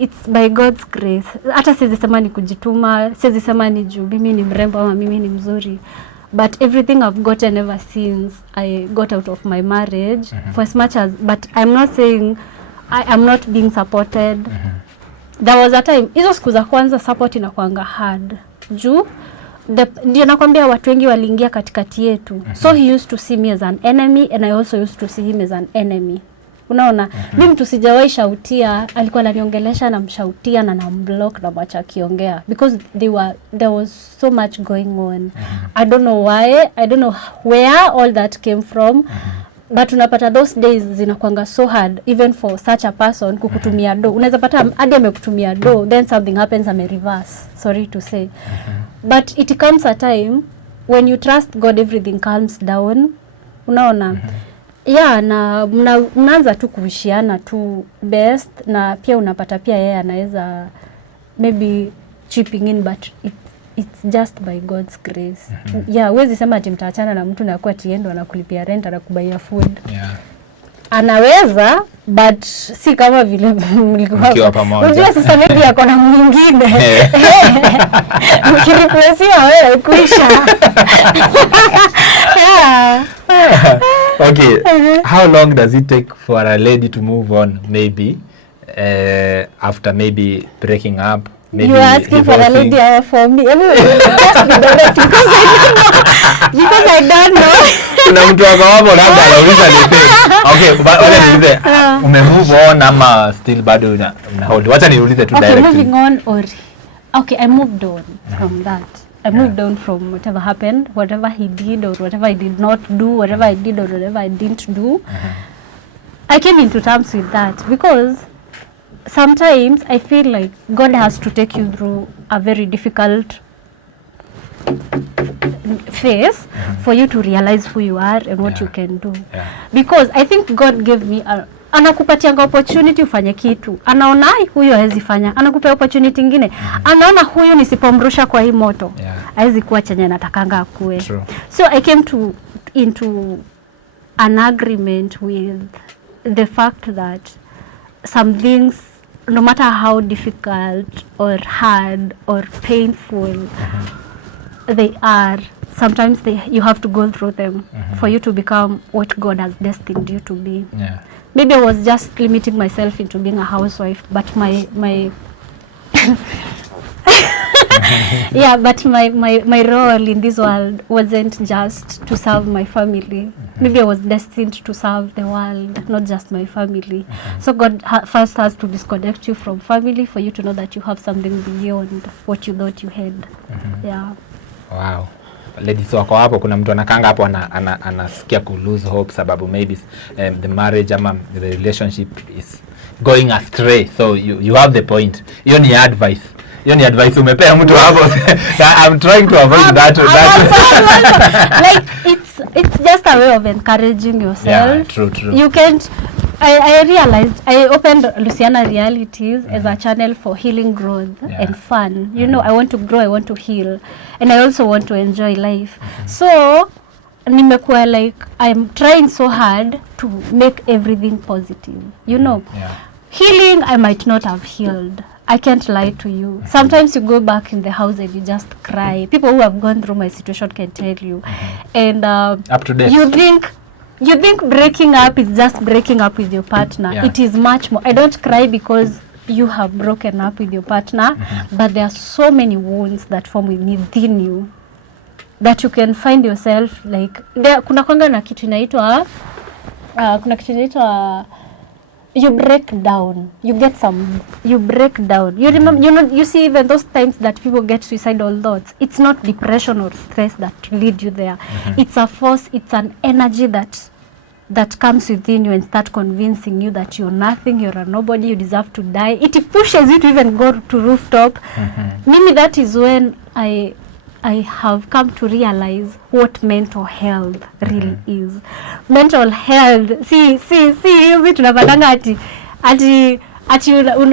it's by God's grace. Hata siwezi sema ni kujituma, siwezi sema ni juu mimi ni mrembo ama mimi ni mzuri, but everything I've gotten ever since I got out of my marriage, for as much as, but I'm not saying I am not being supported. There was a time, hizo siku za kwanza support inakuanga hard juu ndio nakwambia watu wengi waliingia katikati yetu. So he used to see me as an enemy and I also used to see him as an enemy. Unaona, mimi mtu sijawahi shautia, alikuwa ananiongelesha na mshautia na block na mwacha kiongea, because there was so much going on. I don't know why, I don't know where all that came from. But unapata those days zinakuanga so hard even for such a person kukutumia do. Unaweza pata hadi amekutumia do, then something happens ame reverse. Sorry to say. But it comes a time when you trust God, everything calms down. Unaona? Na mnaanza tu kuishiana tu best, na pia unapata pia yeye anaweza maybe chipping in, but it's just by God's grace. Huwezi sema ati mtaachana na mtu na kwa tiendo anakulipia rent, anakubaia food. Anaweza, but si kama vile mlikuwa pamoja. Unajua sasa maybe yako na mwingine. Mkiriplace wewe kuisha. Okay, how long does it take for a lady to move on, maybe after maybe breaking up? Maybe you are asking for a lady or for me? Just be direct, because I don't know. Kuna mtu wako hapo labda anauliza ni fake. Okay, but wale niulize, umemove on ama still bado una hold? Wacha niulize tu directly. Okay, moving on or okay, I moved on from that. I moved on from whatever happened, whatever he did or whatever I did not do, whatever I did or whatever I didn't do. I came into terms with that, because sometimes I feel like God has to take you through a very difficult phase for you to realize who you are and what you can do. Because I think God gave me anakupatianga opportunity ufanye kitu, anaona huyu hawezi fanya, anakupea opportunity nyingine, anaona huyu nisipomrusha kwa hii moto hawezi kuwa chenye natakanga akue. So I came into an agreement with the fact that some things, no matter how difficult or hard or painful they are, sometimes you have to go through them for you to become what God has destined you to be. maybe I was just limiting myself into being a housewife, but my yeah, but my role in this world wasn't just to serve my family. Maybe I was destined to serve the world, not just my family. So God first has to disconnect you from family for you to know that you have something beyond what you thought you had. Yeah. Wow. Ladies wako hapo, kuna mtu anakanga hapo anasikia ku lose hope sababu maybe the marriage ama the relationship is going astray. So you have the point. Hiyo ni advice umepea mtu hapo. I'm trying to avoid that. Like it's just a way of encouraging yourself. Yeah, true. You can't. I realized I opened Luciana Realities as a channel for healing, growth, and fun. You know, I want to grow, I want to heal, and I also want to enjoy life. So nimekuwa like I'm trying so hard to make everything positive. You know, healing I might not have healed. I can't lie to you. Sometimes you go back in the house and you just cry. People who have gone through my situation can tell you. And up to date. You think breaking up is just breaking up with your partner. It is much more. I don't cry because you have broken up with your partner, but there are so many wounds that form within you that you can find yourself like kuna kwanga na kitu inaitwa you break down. You break down. You remember, you see, even those times that people get suicidal thoughts, it's not depression or stress that lead you there. It's a force, it's an energy that comes within you and start convincing you that you're nothing, you're a nobody, you deserve to die. It pushes you to even go to rooftop. Maybe that is when I have come to realize what mental health really is. Mental health, see, hizi tunapatanga ati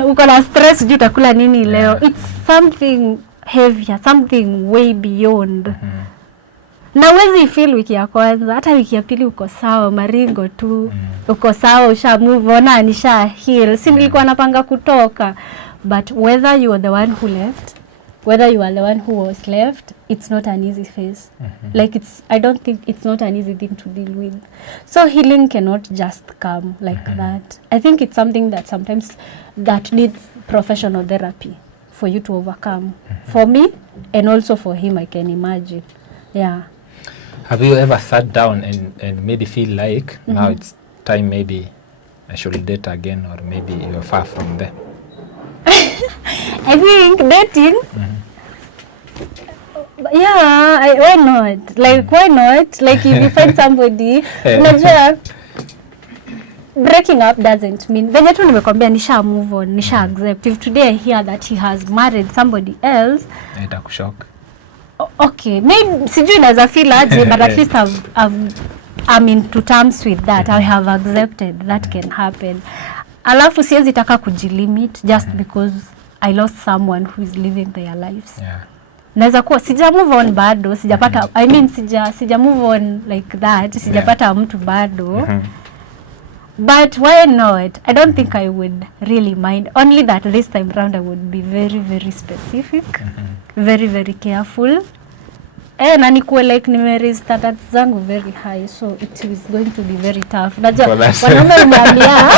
uko na stress juu utakula nini leo. It's something heavier, something way beyond. Na wezi feel wiki ya kwanza, hata wiki ya pili uko sawa, maringo tu, uko sawa, usha move on, nisha heal. Si nilikuwa napanga kutoka. But whether you are the one who left, whether you are the one who was left, it's not an easy phase. Like I don't think it's not an easy thing to deal with. So healing cannot just come like that. I think it's something that sometimes that needs professional therapy for you to overcome. For me, and also for him, I can imagine. Yeah. Have you ever sat down and maybe feel like now it's time, maybe I should date again, or maybe you're far from there? I think dating, why not? Like, why not? Like, if you find somebody, breaking up doesn't mean, venye tu nimekwambia nisha move on, nisha accept. If today I hear that he has married somebody else, itakushock. Okay, maybe sijui naweza feel aje, but at least I'm into terms with that. I have accepted that can happen. Alafu siwezi taka kujilimit just because I lost someone who is living their lives. Naweza kuwa sija move on bado, sijapata, I mean sija move on like that, sijapata mtu bado. But why not? I don't think I would really mind. Only that this time round I would be very, very specific, very, very careful. Na nikuwe like nime standards zangu very high, so it is going to be very tough. Najua wanaume uniambia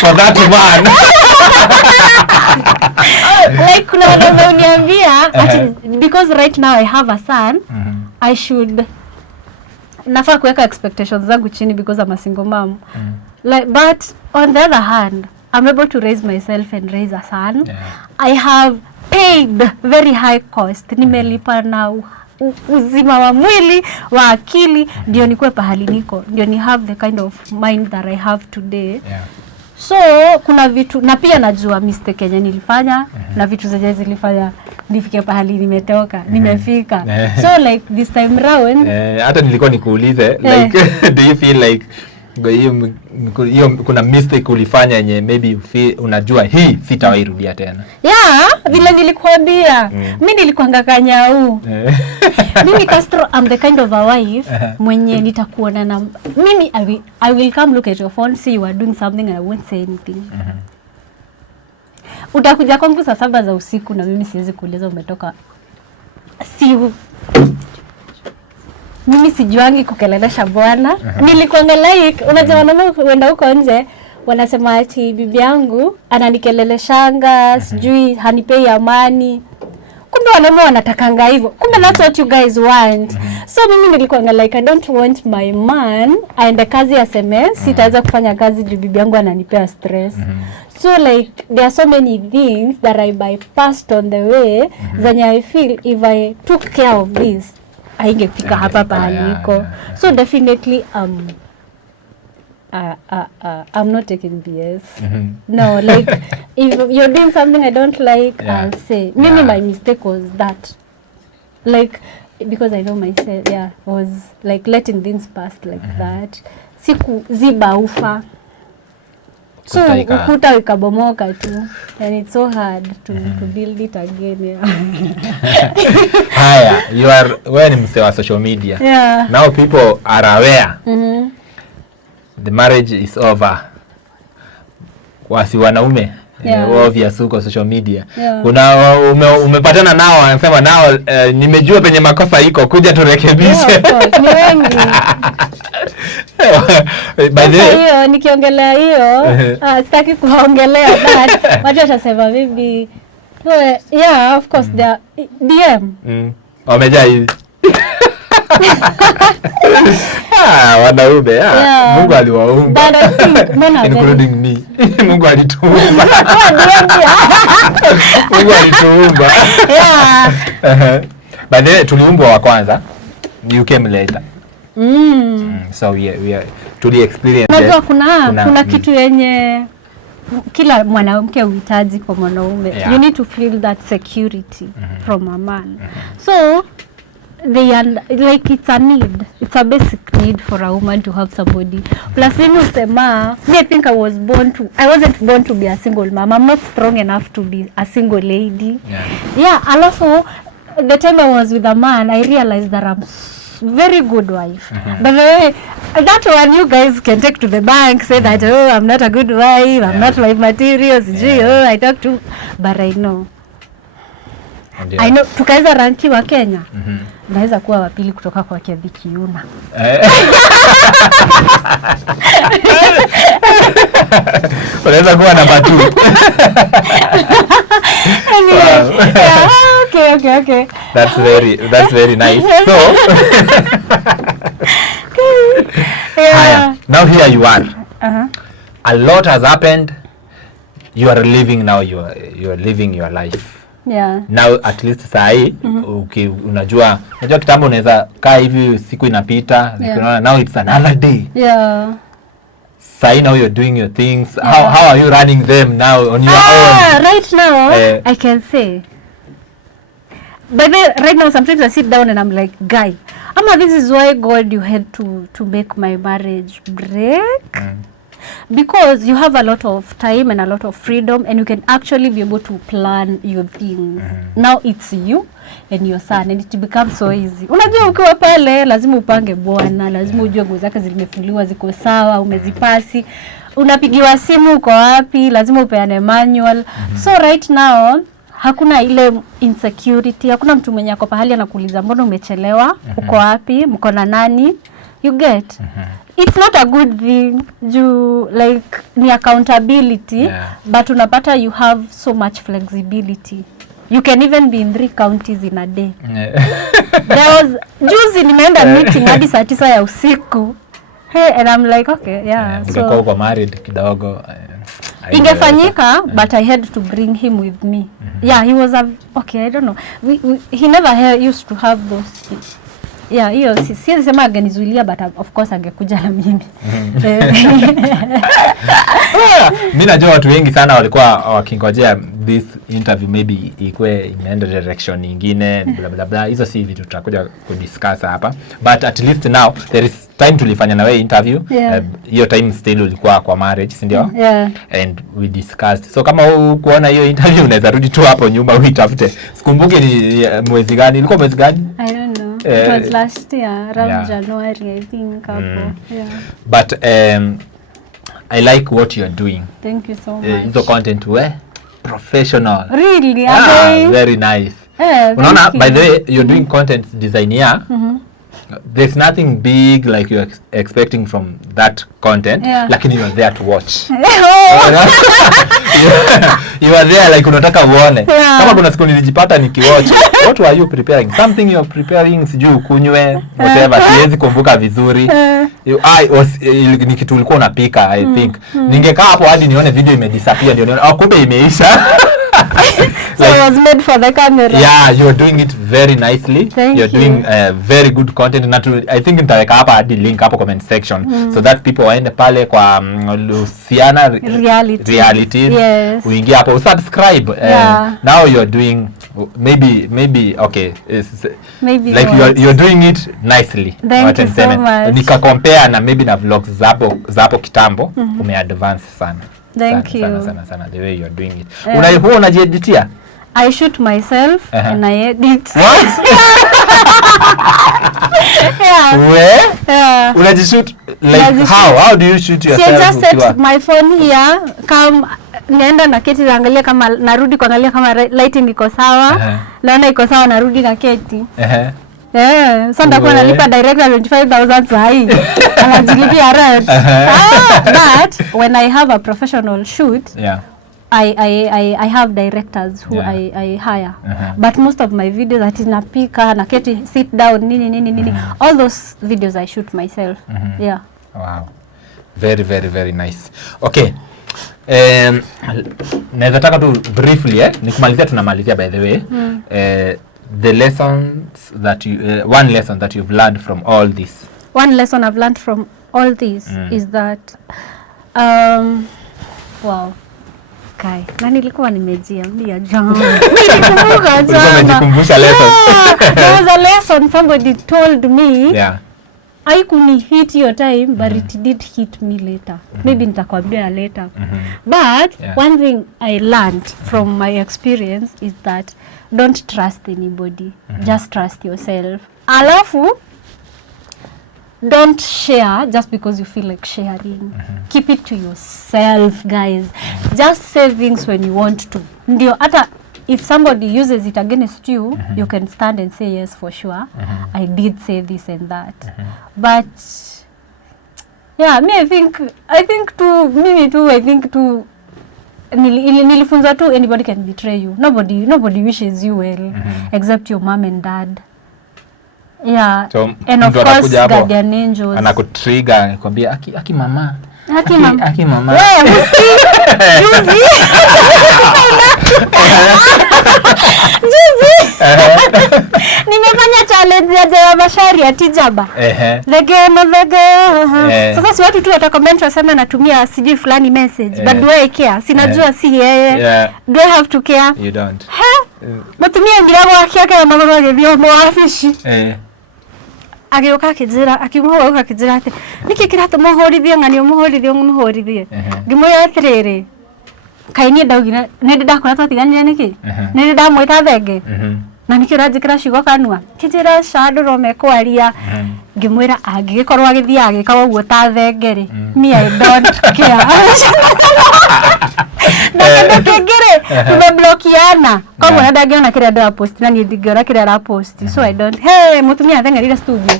for that man. Like kuna wanaume uniambia because right now I have a son, I should nafaa kuweka expectations zangu chini because I'm a single mom. Like, but on the other hand, I'm able to raise myself and raise a son. I have paid very high cost. Nimelipa na uzima wa mwili, wa akili, ndio nikuwe pahali niko, ndio ni have the kind of mind that I have today. So kuna vitu, na pia najua mistake yenye nilifanya, na vitu zenye zilifanya nifike pahali nimetoka, nimefika. So like this time round, hata nilikuwa nikuulize, like do you feel like hiyo kuna mistake ulifanya yenye maybe unajua hii sitawairudia tena? Vile nilikuambia, mimi nilikuanga kanyau. Mimi Castro, I'm the kind of a wife mwenye nitakuona na mimi I will come look at your phone, see you are doing something and I won't say anything. Utakuja kwangu saa 7 za usiku na mimi siwezi kueleza umetoka. mimi sijuangi kukelelesha bwana. Nilikuwa like unajua wanaume wenda huko nje wanasema ati bibi yangu ananikeleleshanga, sijui hanipei amani. Kumbe wanaume wanatakanga hivyo. Kumbe that's what you guys want. So mimi nilikuwa like I don't want my man aende kazi aseme sitaweza kufanya kazi juu bibi yangu ananipea stress. So like there are so many things that I bypassed on the way zenye I feel if I took care of this haingefika hapa paliko. So definitely I'm not taking BS. No, like if you're doing something I don't like, I'll say. Maybe my mistake was that. Like because I know myself, was like letting things pass like that. Siku ziba ufa. So ukuta ikabomoka tu. And it's so hard to build it again. Haya, wewe ni msee wa social media. Now people are aware. The marriage is over. Wasi wanaume obvious huko social media. Kuna umepatana nao wanasema nao nimejua penye makosa iko kuja turekebishe. Ni wengi. By the way hiyo nikiongelea hiyo sitaki kuongelea but watu watasema maybe of course the DM. Wamejaa hivi. Wanaume Mungu aliwaumba. Including me. Mungu alituumba. Mungu alituumba. By the way tuliumbwa wa kwanza. You came later. So we are tuli experience. Unajua kuna kitu yenye kila mwanamke uhitaji kwa mwanaume. You need to feel that security from a man. So like it's a need. It's a basic need for a woman to have somebody. Plus when you say I think I wasn't born to be a single mom. I'm not strong enough to be a single lady. And also the time I was with a man I realized that I'm very good wife. But the way that one you guys can take to the bank, say that I'm not a good wife, I'm not wife materials, I talk to, but I know tukaweza ranki wa Kenya. Naweza kuwa wa pili kutoka kwa Kevin Kiuna. Unaweza kuwa namba 2. Okay. That's very nice. So now here you are. A lot has happened. You are living now. You are living your life. Now at least sahi unajua kitambo unaweza kaa hivi siku inapita unaona now it's another day. Sahi now you're doing your things. How are you running them now on your own? Right now I can say but right now sometimes I sit down and I'm like guy this is why God you had to make my marriage break. Because you have a lot of time and a lot of freedom and you can actually be able to plan your things. Now it's you and your son and it becomes so easy. Unajua ukiwa pale lazima upange bwana, lazima ujue nguo zake zimefuliwa ziko sawa, umezipasi, unapigiwa simu uko wapi, lazima upeane manual. So right now hakuna ile insecurity, hakuna mtu mwenye ako pahali anakuuliza mbona umechelewa, uko wapi, mko na nani, you get. It's not a good thing like ni accountability but unapata you have so much flexibility. You can even be in 3 counties in a day. There was juzi nimeenda meeting hadi saa 9 ya usiku. And I'm like okay so uko married kidogo ingefanyika but I had to bring him with me. He was I don't know. He never used to have those hiyo siwezi sema angenizuilia but of course angekuja na mimi. Mimi najua watu wengi sana walikuwa wakingojea this interview maybe ikue imeenda direction nyingine bla bla bla. Hizo si vitu tutakuja kudiscuss hapa but at least now there is time tulifanya na wewe interview. Hiyo time still ulikuwa kwa marriage si ndio? And we discussed. So kama kuona hiyo interview unaweza rudi tu hapo nyuma uitafute. Sikumbuki ni mwezi gani? Ilikuwa mwezi gani? I don't know. It was last year, around January, I think. But I like what you're doing. Thank you so much. The content professional. Really? Very nice. Unaona, by the way, you're doing content design here. there's nothing big like you're expecting from that content, lakini you are there to watch. You are there like unataka uone. Kama kuna siku nilijipata nikiwatch, what were you preparing? Something you are preparing, sijui ukunywe, whatever, siwezi kumbuka vizuri. Ni kitu ulikuwa unapika, I think. Ningekaa hapo hadi nione video imedisappear, ndio nione kumbe imeisha. So it was made for the camera. Yeah, you're doing it very nicely. You're doing very good content. I think nitaweka hapa hadi link hapo comment section so that people waende pale kwa Luciana Realities. Yes. Uingie hapo subscribe. Now you're doing maybe okay, maybe like you're doing it nicely. Thank you so much. Nika compare na maybe na vlogs zapo kitambo umeadvance sana. Thank you. Sana the way you're doing it. Unajieditia? I shoot myself and I edit. What? Yeah. Unajishoot like how do you shoot yourself? So I just set my phone here, naenda na keti naangalia kama narudi kuangalia kama lighting iko sawa. Naona iko sawa narudi na keti. So ndakuwa nalipa director 25,000 sahi. Anajilipia rent. But when I have a professional shoot, I have directors who I hire. But most of my videos ati napika na keti sit down nini all those videos I shoot myself. Yeah. Wow. Very very very nice. Okay. Naweza taka tu briefly nikumalizia tunamalizia by the way. The lessons that you one lesson that you've learned from all this. One lesson I've learned from all this is that wow. Kai, na nilikuwa nimejiambia jana. Nilikumbuka jana. Umejikumbusha lesson. There was a lesson somebody told me. Yeah. I couldn't hit your time, but it did hit me later. Maybe nitakwambia later. But one thing I learned from my experience is that don't trust anybody. Just trust yourself. Alafu, don't share just because you feel like sharing. Keep it to yourself, guys. Just say things when you want to. Ndio hata if somebody uses it against you, you can stand and say yes for sure. I did say this and that. But yeah, I think nilifunza tu anybody can betray you. Nobody wishes you well except your mom and dad. Yeah. So, and of course guardian angels. Anakutrigger nikwambia aki mama. Aki mama. Wewe Juzi. Nimefanya challenge ya Jaya Bashari ya Tijaba. Lege. Sasa si watu tu watakomment waseme natumia sijui fulani message. But do I care? Sinajua si yeye. Do I have to care? You don't. Matumia mirago yake ya magoro yake mwafishi. Agioka akimuhoka kijira ate niki kirato muhorithie ngani muhorithie ngimoya atiriri kaini ndaugina nindi ndakora twatiganire niki nindi ndamwita thenge na niki ranjikira cigo kanua kijira shaduro mekwaria ngimwira angigikorwa agithie agikawa uguo ta thengeri me I don't care Ndakengere tumeblokiana kwa mwana ndagiona kile ndio post na ni ndigora kile ra post so I don't mutumia thengeri studio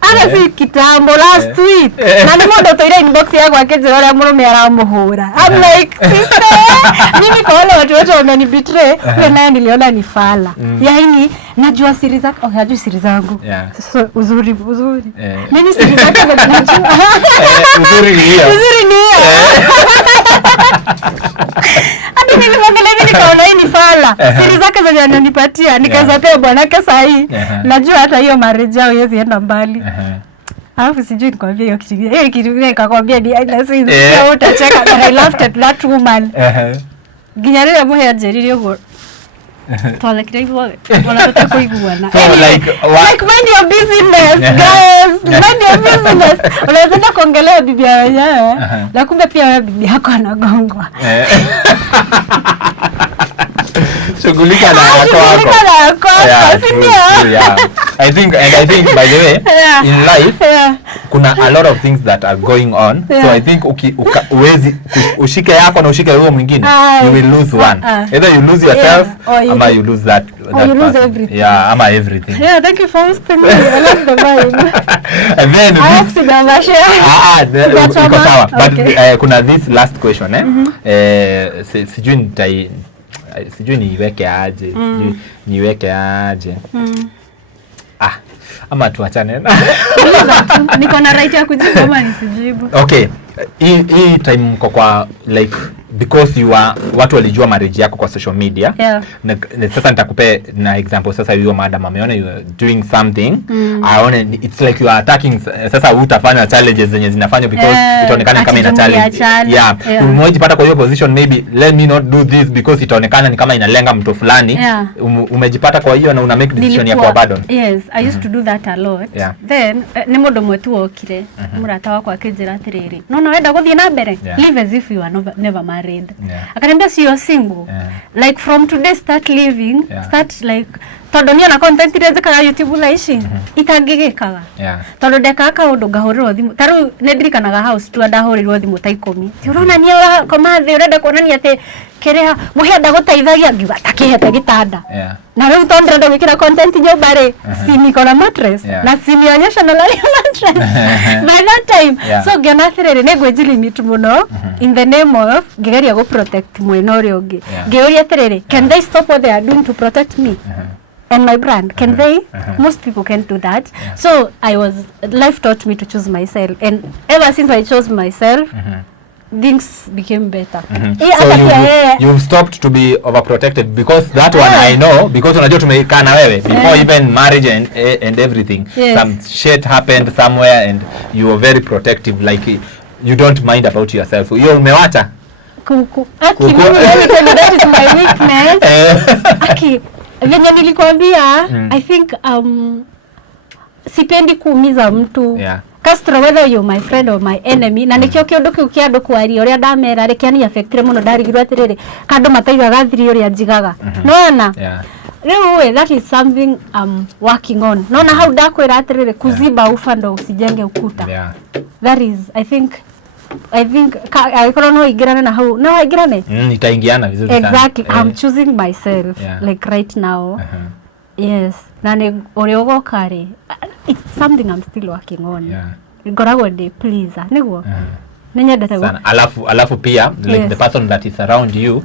ana si kitambo last week na ni modo toire inbox yako akijira ria murume aramuhura I'm like sister mimi kwa wale watu wote wameni-betray wewe naye niliona ni fala yaani najua siri zako hajui siri zangu so uzuri mimi siri zako najua uzuri ni hiyo hadi niliangalia nikaona hii ni fala siri zake zenye ananipatia nikaanza pia bwanake sahi najua hata hiyo marriage yao yezi enda mbali alafu sijui nikwambia hiyo kitu nikakwambia ni aina sisi utacheka but I laughed at that woman ginyarira muhe ajeririe ugo twala kiraibu wanataka kuiguana so like mind your business guys mind your business unaweza kuongelea bibi wenyewe na kumbe pia wewe bibi yako anagongwa shughulika na yako. Yeah, true, yeah. I think by the way, in life kuna a lot of things that are going on, so I think uwezi ushike yako na ushike huo mwingine, you will lose one. Either you lose yourself ama you lose that you lose everything. Yeah, ama everything. Yeah, thank you for hosting me. I love the vibe. And then iko sawa, but kuna this last question sijui niweke aje ama tuachane. Niko na right ya kujibu kama nisijibu. Okay, hii time mko kwa like because watu walijua marriage yako kwa social media. Sasa nitakupe na example. Sasa hiyo madam ameona you are doing something, aone it's like you are attacking. Sasa utafanya challenges zenye zinafanywa because itaonekana kama ina challenge. Umejipata kwa hiyo position, maybe let me not do this because itaonekana ni kama inalenga mtu fulani. Umejipata kwa hiyo na una make decision ya kuabandon. Yes, I used to do that a lot. Then ni mundu mwetu okire murata wako akijira atiriri, no wenda guthie na mbere, live as if you are never married. Akaniambia si you're single, like from today start living, start like tondu na content irezekaga YouTube laishi itangigikaga tondu ndekaga kaundu ngahuriro thimu taru nendirikanaga house tu ndahurirwo thimu ta 10 ti urona ni koma thi urenda kuonania ati kiria muhenda gutaithagia ngiuga takihete gitanda na riu tondu ndenda gwikira content nyumba ri si niko na mattress na si nionyesha na lali mattress by that time so ngiona atiriri negweji limit muno in the name of ngigeria go protect mwena uria ungi ngiuria atiriri can they stop what they are doing to protect me and my brand? Can they? Most people can't do that. So life taught me to choose myself, and ever since I chose myself, things became better. So you've stopped to be overprotected because that one I know, because unajua tumekaa na wewe before even marriage and everything. Some shit happened somewhere and you were very protective, like you don't mind about yourself. Hiyo umewacha? That is my weakness. Venye nilikwambia, I think sipendi kuumiza mtu. Castro, whether you're my friend or my enemy, na nikio kiondu kiu kia andu kwari uria ndamera rekiani affectire muno ndarigirwo atiriri kandu mataigaga thiri uria njigaga nona riu that is something I'm working on. Nona how ndakwira atiriri kuziba ufando usijenge ukuta. That is I think I no igirane na how no igirane itaingiana vizuri sana. Exactly. I'm choosing myself like right now. Yes, na ne oriogo kare, it's something I'm still working on. Ngoragwo ndi please niguo ninyendete sana. Alafu pia like the person that is around you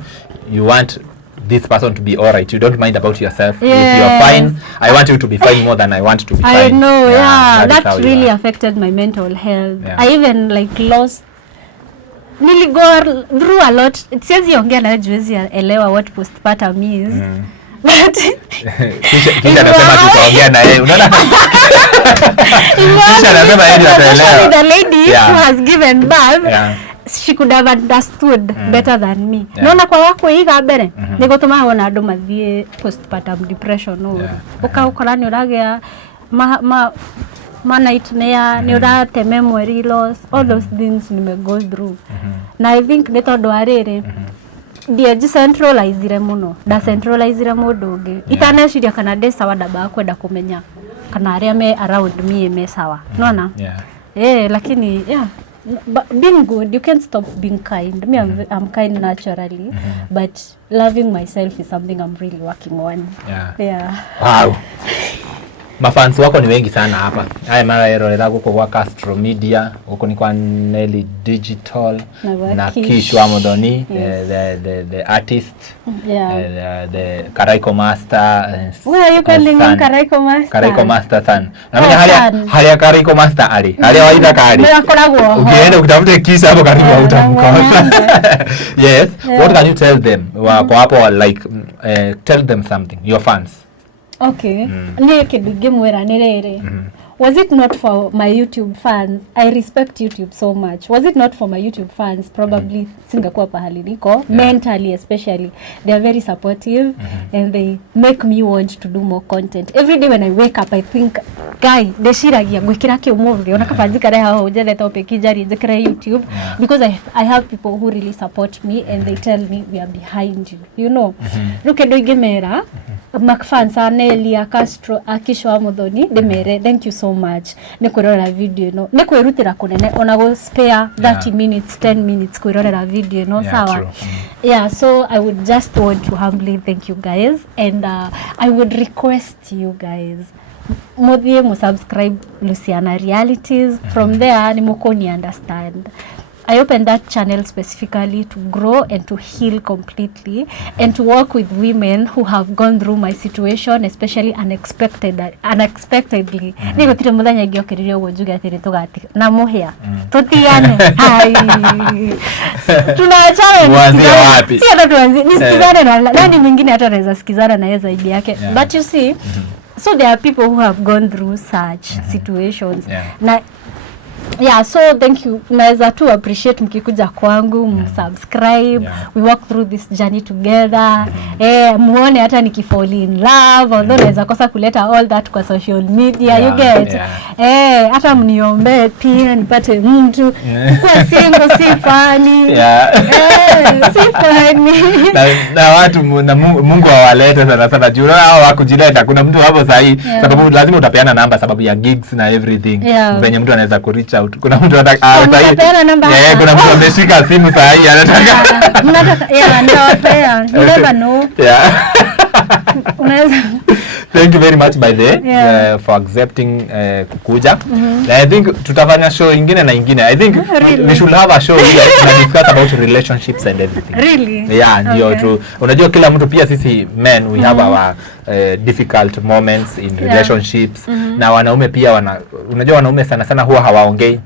want this person to be all right. You don't mind about yourself. If you're fine, I want you to be fine more than I want to be fine. I know. That really affected my mental health. I even like lost go through a lot. Siwezi ongea na juzi elewa what postpartum is. But kisha nasema tutaongea na yeye, unaona? Kisha nasema yeye ataelewa. The lady who has given birth, she could have understood better than me. Naona kwa wako iga mbere nigotuma wona andu mathie postpartum depression ukora ni uragea nightmare, ni urate memory loss, all those things nime go through. Na I think ni tondu ariri dia decentralize muno da centralize mundu ungi itaneciria kana de sawa ndaba kwenda kumenya kana aria me around me me sawa nona lakini being good, you can't stop being kind. Me I'm kind naturally, but loving myself is something I'm really working on. Wow. Mafans wako ni wengi sana hapa. Haya mara erorera guko kwa Castro Media, guko ni kwa Nelly Digital na Kishwa Modoni, the artist, the Karaiko Master. Where are you calling him Karaiko Master? Karaiko Master san. Na mimi halia Karaiko Master ali. Halia waida kari. Ukienda ukitafute Kisha hapo karibu utamkosa. Yes. What can you tell them? Wako hapo like tell them something, your fans. Okay. Ni kindu ngimwira ni riri was it not for my YouTube fans, I respect YouTube so much. Was it not for my YouTube fans, probably singekuwa pahali niko, mentally especially. They are very supportive and they make me want to do more content. Every day when I wake up, I think, guy, ndeshiragia gwikira ki umuthi ona kabanzika reha ho ujele topic kijari njekera YouTube because I have people who really support me and they tell me we are behind you. You know, ruke do igemera makfansa Nelia Castro Akishwa Modoni demere, thank you so much. Nekurora video no nekwirutira kunene ona go spare 30 minutes 10 minutes kurora video no sawa. Yeah, so I would just want to humbly thank you guys and I would request you guys modie mu subscribe Luciana Realities. From there ni mukoni understand. I opened that channel specifically to grow and to heal completely and to work with women who have gone through my situation, especially unexpectedly. Niko tire muthanya giokiririo gojuga atiri tugati na muhia tutiane hai tunaacha wapi si hata tuanze nisikizane na nani mwingine hata anaweza sikizana na yeye zaidi yake. But you see, so there are people who have gone through such situations na so thank you. Naweza tu appreciate mkikuja kwangu, subscribe. We walk through this journey together. Muone hata nikifall in love, although naweza kosa kuleta all that kwa social media, you get. Hata mniombe pia nipate mtu. Kwa single si funny. Si funny. Na watu na Mungu awalete sana juu hao wakujileta. Kuna mtu hapo sahi sababu lazima utapeana namba sababu ya gigs na everything. Venye mtu anaweza kureach out. Kuna mtu anataka kuna mtu ameshika simu saa hii anataka ndio you never know. Thank you very much by the for accepting kukuja. I think tutafanya show ingine na ingine. I think we should have a show here to discuss about relationships and everything. Really? Yeah, ndio true. Unajua kila mtu pia sisi men we have our difficult moments in relationships na wanaume pia unajua wanaume sana huwa hawaongei.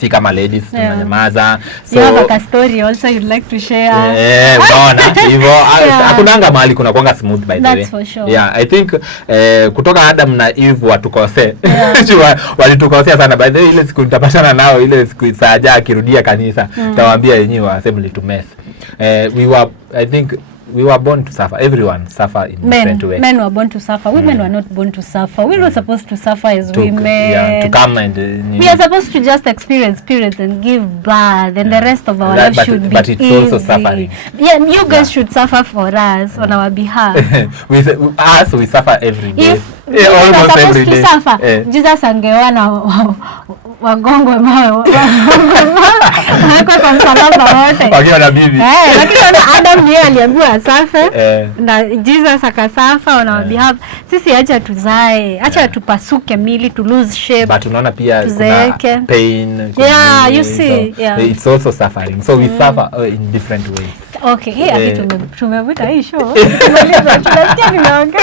Si kama ladies tunanyamaza. So you have a story also you'd like to share. Unaona hivyo hakunanga mahali kuna kuanga smooth by the way. That's for sure. Yeah, I think kutoka Adam na Eve watukose. Walitukosea sana by the way. Ile siku nitapatana nao ile siku Saja akirudia kanisa tawaambia yenyewe assembly to mess. We were born to suffer. Everyone suffer in different way. Men were born to suffer. Women were not born to suffer. We're not supposed to suffer as women. To come and we are supposed to just experience periods and give birth, and the rest of our life should be but it's easy. Also suffering. Yeah, you guys should suffer for us on our behalf. we suffer every day. If we are supposed to suffer, Jesus angewana wagongwe mawe kwa msalaba wote wakiwa na bibi lakini Adam ndiye aliambiwa asafe na Jesus akasafa on our behalf. Sisi acha tuzae, acha tupasuke mili, to lose shape, but unaona pia kuna pain. You see, it's also suffering, so we suffer in different ways. Okay, tumevuta hii show. Tunasikia nimeongea.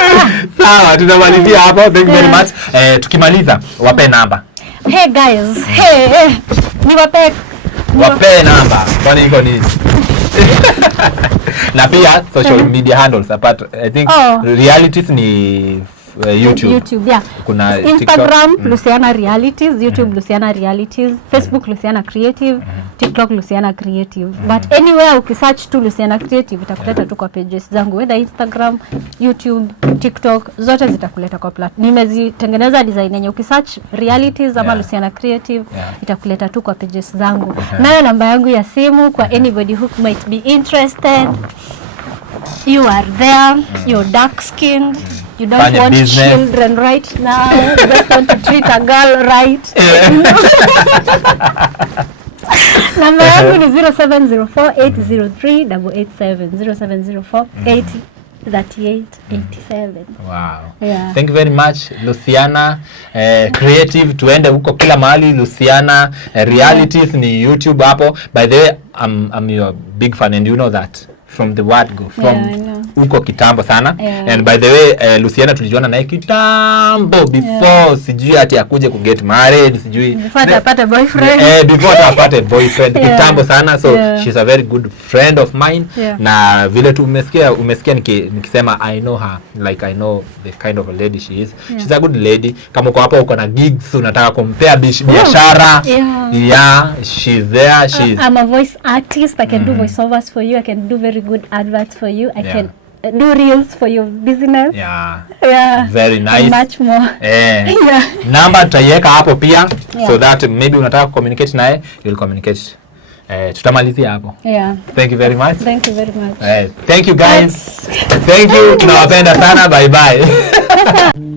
Sawa, tunamalizia hapo. Thank you very much. Tukimaliza wape namba. Hey guys, ni wape namba. Kwani iko nini? Na pia social media handles apart, I think Realities ni YouTube, yeah. Kuna Instagram Luciana Realities, YouTube Luciana Realities, Facebook Luciana Creative, TikTok Luciana Creative. But anywhere ukisearch tu Luciana Creative itakuleta tu kwa pages zangu, whether Instagram, YouTube, TikTok, zote zitakuleta kwa platform. Nimezitengeneza design yenye ukisearch Realities ama Luciana Creative itakuleta tu kwa pages zangu. Nayo namba yangu ya simu kwa anybody who might be interested. You are there, you're dark skinned, you don't want children right now, you just want to treat a girl right. Number yangu ni 0704803887, 0704803887. Wow. Yeah. Thank you very much Luciana. Creative tuende huko kila mahali Luciana. Realities ni YouTube hapo. By the way, I'm your big fan and you know that from the word go from uko kitambo sana. And by the way Luciana tulijuana naye kitambo before sijui ati akuje ku get married, sijui before apate boyfriend. Before apate boyfriend kitambo sana. So she's a very good friend of mine. Na vile tu umesikia nikisema I know her, like I know the kind of a lady she is. She's a good lady. Kama uko hapo uko na gigs unataka kumpea biashara, she's there. I'm a voice artist. I can do voiceovers for you. I can do very good adverts for you. I can do reels for your business. Very nice. Much more. Number tutaiweka hapo pia so that maybe unataka communicate naye, you'll communicate. Tutamalizia hapo. Thank you very much. Thank you very much. Thank you guys. Thank you. Tunawapenda sana. Bye bye.